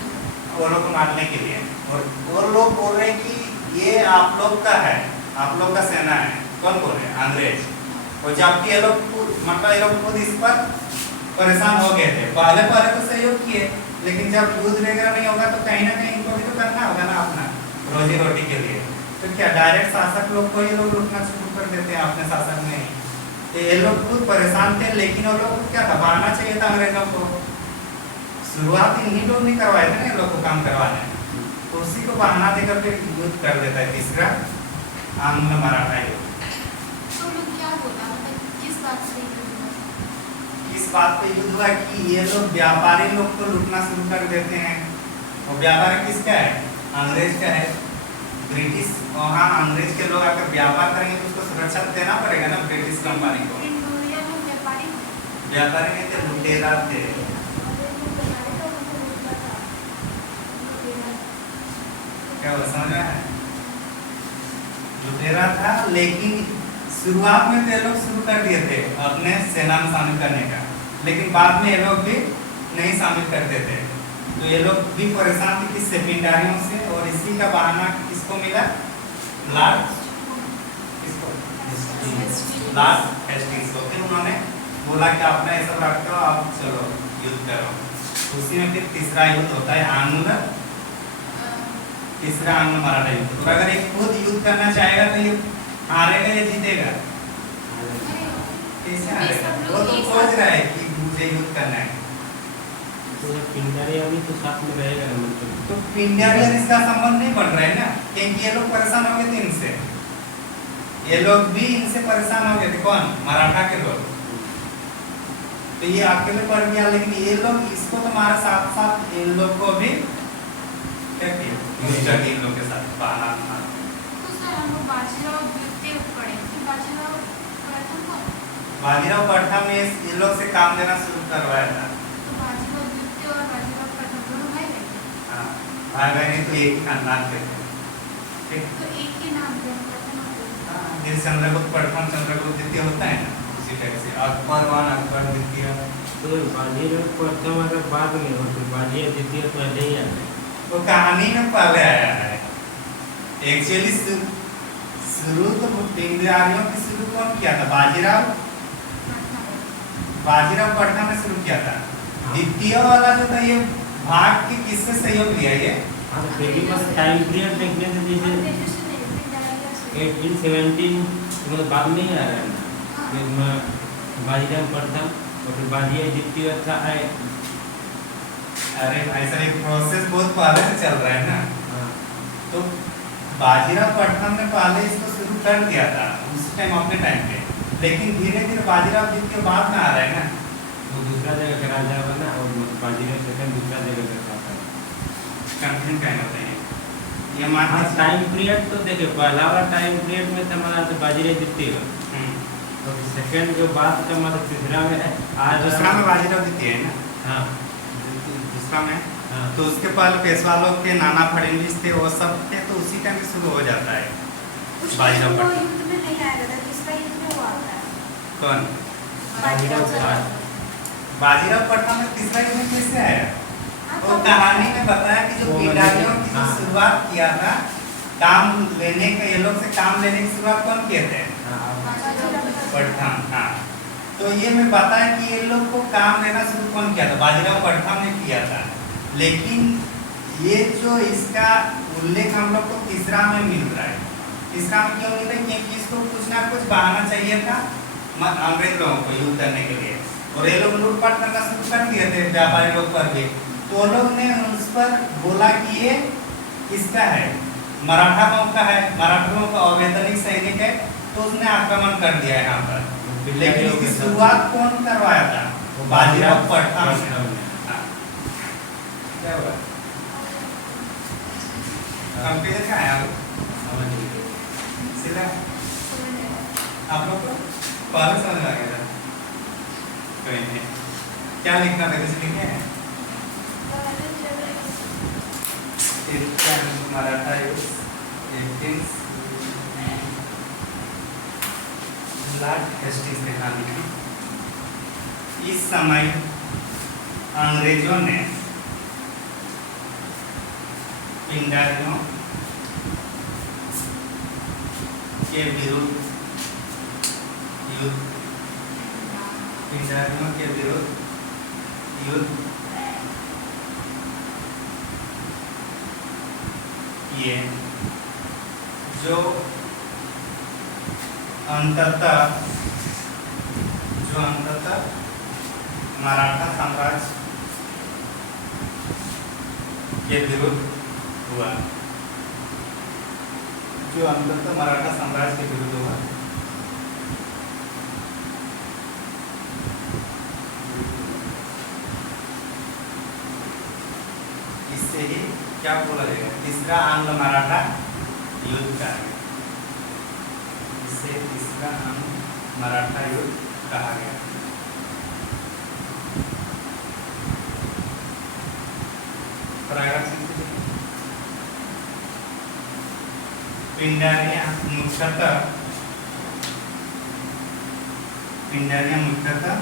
वो लोग को मारने के लिए। और वो लोग बोल रहे हैं कि ये आप लोग का है, आप लोग का सेना है। कौन बोल रहे हैं? अंग्रेज। और जबकि ये लोग मतलब ये लोग खुद इस पर परेशान हो गए थे। पहले तो सहयोग किए, लेकिन जब युद्ध वगैरह नहीं होगा तो कहीं ना कहीं इनको भी तो करना होगा ना अपना रोजी रोटी के लिए। तो क्या डायरेक्ट शासक लोग को ये लोग लूटना शुरू कर देते हैं अपने शासन में ही। तो ये लोग खुद परेशान थे, लेकिन वो लोग को क्या था, मारना चाहिए था अंग्रेजों को। शुरुआत इन्हीं लोग नहीं करवाए थे ना ये लोग को काम करवाने, तो उसी को बहाना देकर फिर युद्ध कर देता है तीसरा आंग्ल मराठा युद्ध। तो लोग क्या बोला, मतलब किस बात से युद्ध हुआ? इस बात पे युद्ध हुआ कि ये लोग व्यापारी लोग को लूटना शुरू कर देते हैं। और व्यापारी किसका है? अंग्रेज का है। ब्रिटिश वहाँ अंग्रेज के लोग अगर व्यापार करेंगे तो उसको सुरक्षा देना पड़ेगा ना ब्रिटिश कंपनी को। पिंडोरिया में व्यापारी नहीं थे, लुटेरा थे। क्या वो समझ रहा है? लुटेरा था, लेकिन शुरुआत में तो लोग शुरू कर दिए थे अपने सेना में शामिल करने का, लेकिन बाद में ये लोग भी नहीं शामिल करते थे। तो ये लोग भी परेशान थे किससे, पिंडारियों से, और इसी का बहाना किसको मिला, लॉर्ड हेस्टिंग्स को। फिर उन्होंने बोला कि अपना ये सब रखो, अब चलो युद्ध करो। उसी में फिर तीसरा युद्ध होता है आंग्ल, तीसरा आंग्ल मराठा युद्ध। और अगर एक खुद युद्ध करना चाहेगा तो ये हारेगा या जीतेगा, कैसे हारेगा? वो तो सोच रहा है कि मुझे युद्ध करना है। तो पिंडारिया भी तो साथ में रहेगा ना, मतलब तो पिंडारिया इसका संबंध नहीं बन रहा है ना, क्योंकि ये लोग परेशान हो गए थे इनसे, ये लोग भी इनसे परेशान हो गए थे। कौन? मराठा के लोग। तो ये अकेले पड़ गया, लेकिन ये लोग इसको तो हमारे साथ साथ इन लोग को भी क्या किया, युद्ध इन लोग के साथ बहाना। तो सर हम लोग बाजीराव द्वितीय पढ़े, फिर बाजीराव प्रथम कौन? बाजीराव प्रथम ने इन लोग से काम लेना शुरू करवाया था। तो बाजीराव द्वितीय और बाजीराव प्रथम दोनों भाई थे। हाँ, भाई बहन तो एक ही खानदान के थे। ठीक, तो एक ही नाम दिया प्रथम और द्वितीय। जैसे चंद्रगुप्त प्रथम चंद्रगुप्त द्वितीय होता है ना, उसी टाइप से अकबर वन अकबर द्वितीय। तो बाजीराव प्रथम अगर बाद में हो तो बाजीराव द्वितीय पहले ही आ गए। वो कहानी में पहले आया है। एक्चुअली शुरू तो पिंडारियों की शुरू कौन किया था? बाजीराव प्रथम ने शुरू किया था। द्वितीय वाला जो था ये भाग के किससे सहयोग लिया ये? हाँ, तो फिर भी मतलब टाइम पीरियड देखने से जैसे 1817 मतलब बाद में ही आ रहा है ना। फिर बाजीराव प्रथम और फिर बाजीराव द्वितीय अच्छा आए। अरे ऐसा एक प्रोसेस बहुत पहले से चल रहा है ना। हाँ, तो बाजीराव प्रथम ने पहले इसको शुरू कर दिया था उस टाइम, अपने टाइम पे, लेकिन धीरे धीरे बाजीराव द्वितीय बाद में आ रहा है ना। वो दूसरा जगह का राजा बना और बाजीराव सेकंड दूसरा जगह का था। कंफ्यूजन क्या होता है ये हाँ, मान टाइम पीरियड तो देखिए पहला वाला टाइम पीरियड में था हमारा तो बाजीराव द्वितीय, तो सेकंड जो बाद का मतलब तीसरा में आज दूसरा में बाजीराव द्वितीय है ना। हाँ दूसरा में हाँ, तो उसके पहले पेशवा लोग के नाना फडणवीस थे, वो सब थे, तो उसी टाइम से शुरू हो जाता है बाजीराव वो प्रथम। युद्ध में नहीं आया था, तीसरा युद्ध में हुआ था। कौन? बाजीराव बाद। बाजीराव प्रथम में तीसरा युद्ध में कैसे आया? हाँ, वो तो कहानी में बताया कि जो वो पिंडारियों की जो हाँ। शुरुआत किया था, काम लेने का, ये लोग से काम लेने की शुरुआत कौन किए थे? प्रथम। हाँ, तो ये मैं बताया कि ये लोग को काम लेना शुरू कौन किया था? बाजीराव प्रथम ने किया था। लेकिन ये जो इसका उल्लेख हम लोग को तीसरा में मिल रहा है। तीसरा में क्यों मिल रहा है? क्योंकि इसको कुछ ना कुछ बहाना चाहिए था अंग्रेज लोगों को युद्ध करने के लिए, और ये लोग लूटपाट करना शुरू कर दिए थे व्यापारी लोग पर भी। तो वो लोग ने उस पर बोला कि ये किसका है, मराठा लोगों का है, मराठा लोगों का अवैतनिक सैनिक है, तो उसने आक्रमण कर दिया यहाँ पर। लेकिन इसकी शुरुआत कौन करवाया था? बाजीराव प्रथम ने। हाँ। क्या हुआ? कंफ्यूजन क्या है आप सीधा आप लोग को पहले समझ आ गया था? कोई नहीं, क्या लिखना था, कुछ लिखे हैं? मराठा युद्ध 18 लॉर्ड हेस्टिंग्स ने कहा लिखी। इस समय अंग्रेजों ने पिंडारियों के विरुद्ध युद्ध, पिंडारियों के विरुद्ध युद्ध किए, जो अंततः मराठा साम्राज्य के विरुद्ध हुआ, जो अंततः मराठा साम्राज्य के विरुद्ध हुआ। इससे ही क्या बोला जाएगा? तीसरा आंग्ल मराठा युद्ध का, इससे तीसरा आंग्ल मराठा युद्ध कहा गया। पिंडारियां मुख्यतः पिंडरिया मुख्यतः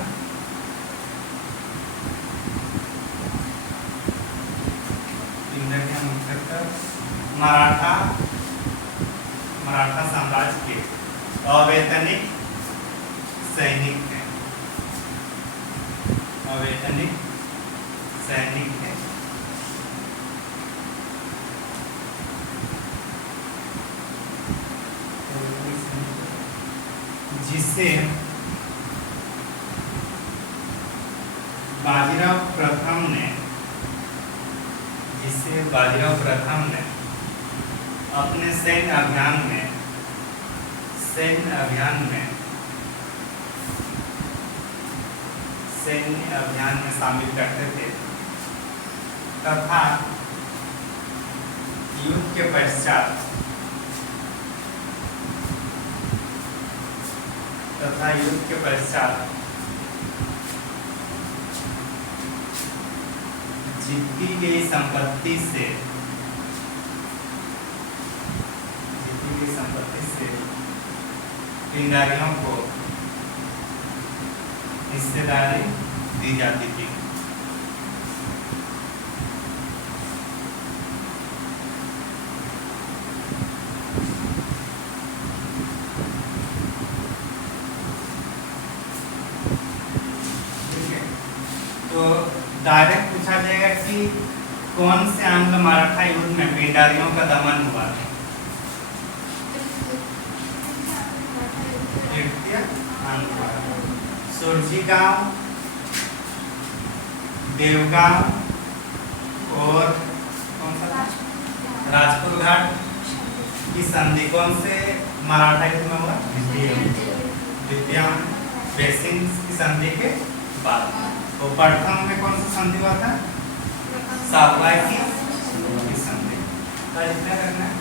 मराठा साम्राज्य के अवैतनिक सैनिक हैं। अवैतनिक सैनिक हैं। जिससे बाजीराव प्रथम ने अपने सैन्य अभियान में शामिल करते थे तथा युद्ध के पश्चात जीती गई संपत्ति से पिंडारियों को हिस्सेदारी दी जाती थी। तो डायरेक्ट पूछा जाएगा कि कौन से आंग्ल मराठा युद्ध में पिंडारियों का दमन हुआ? सुरजीगांव, देवगांव और कौन सा राजपुर घाट की संधि कौन से मराठा युद्ध में हुआ? द्वितीय बेसिन की संधि के बाद। तो प्रथम में कौन सा संधि हुआ था? साप्लाई की संधि। इतना करना है।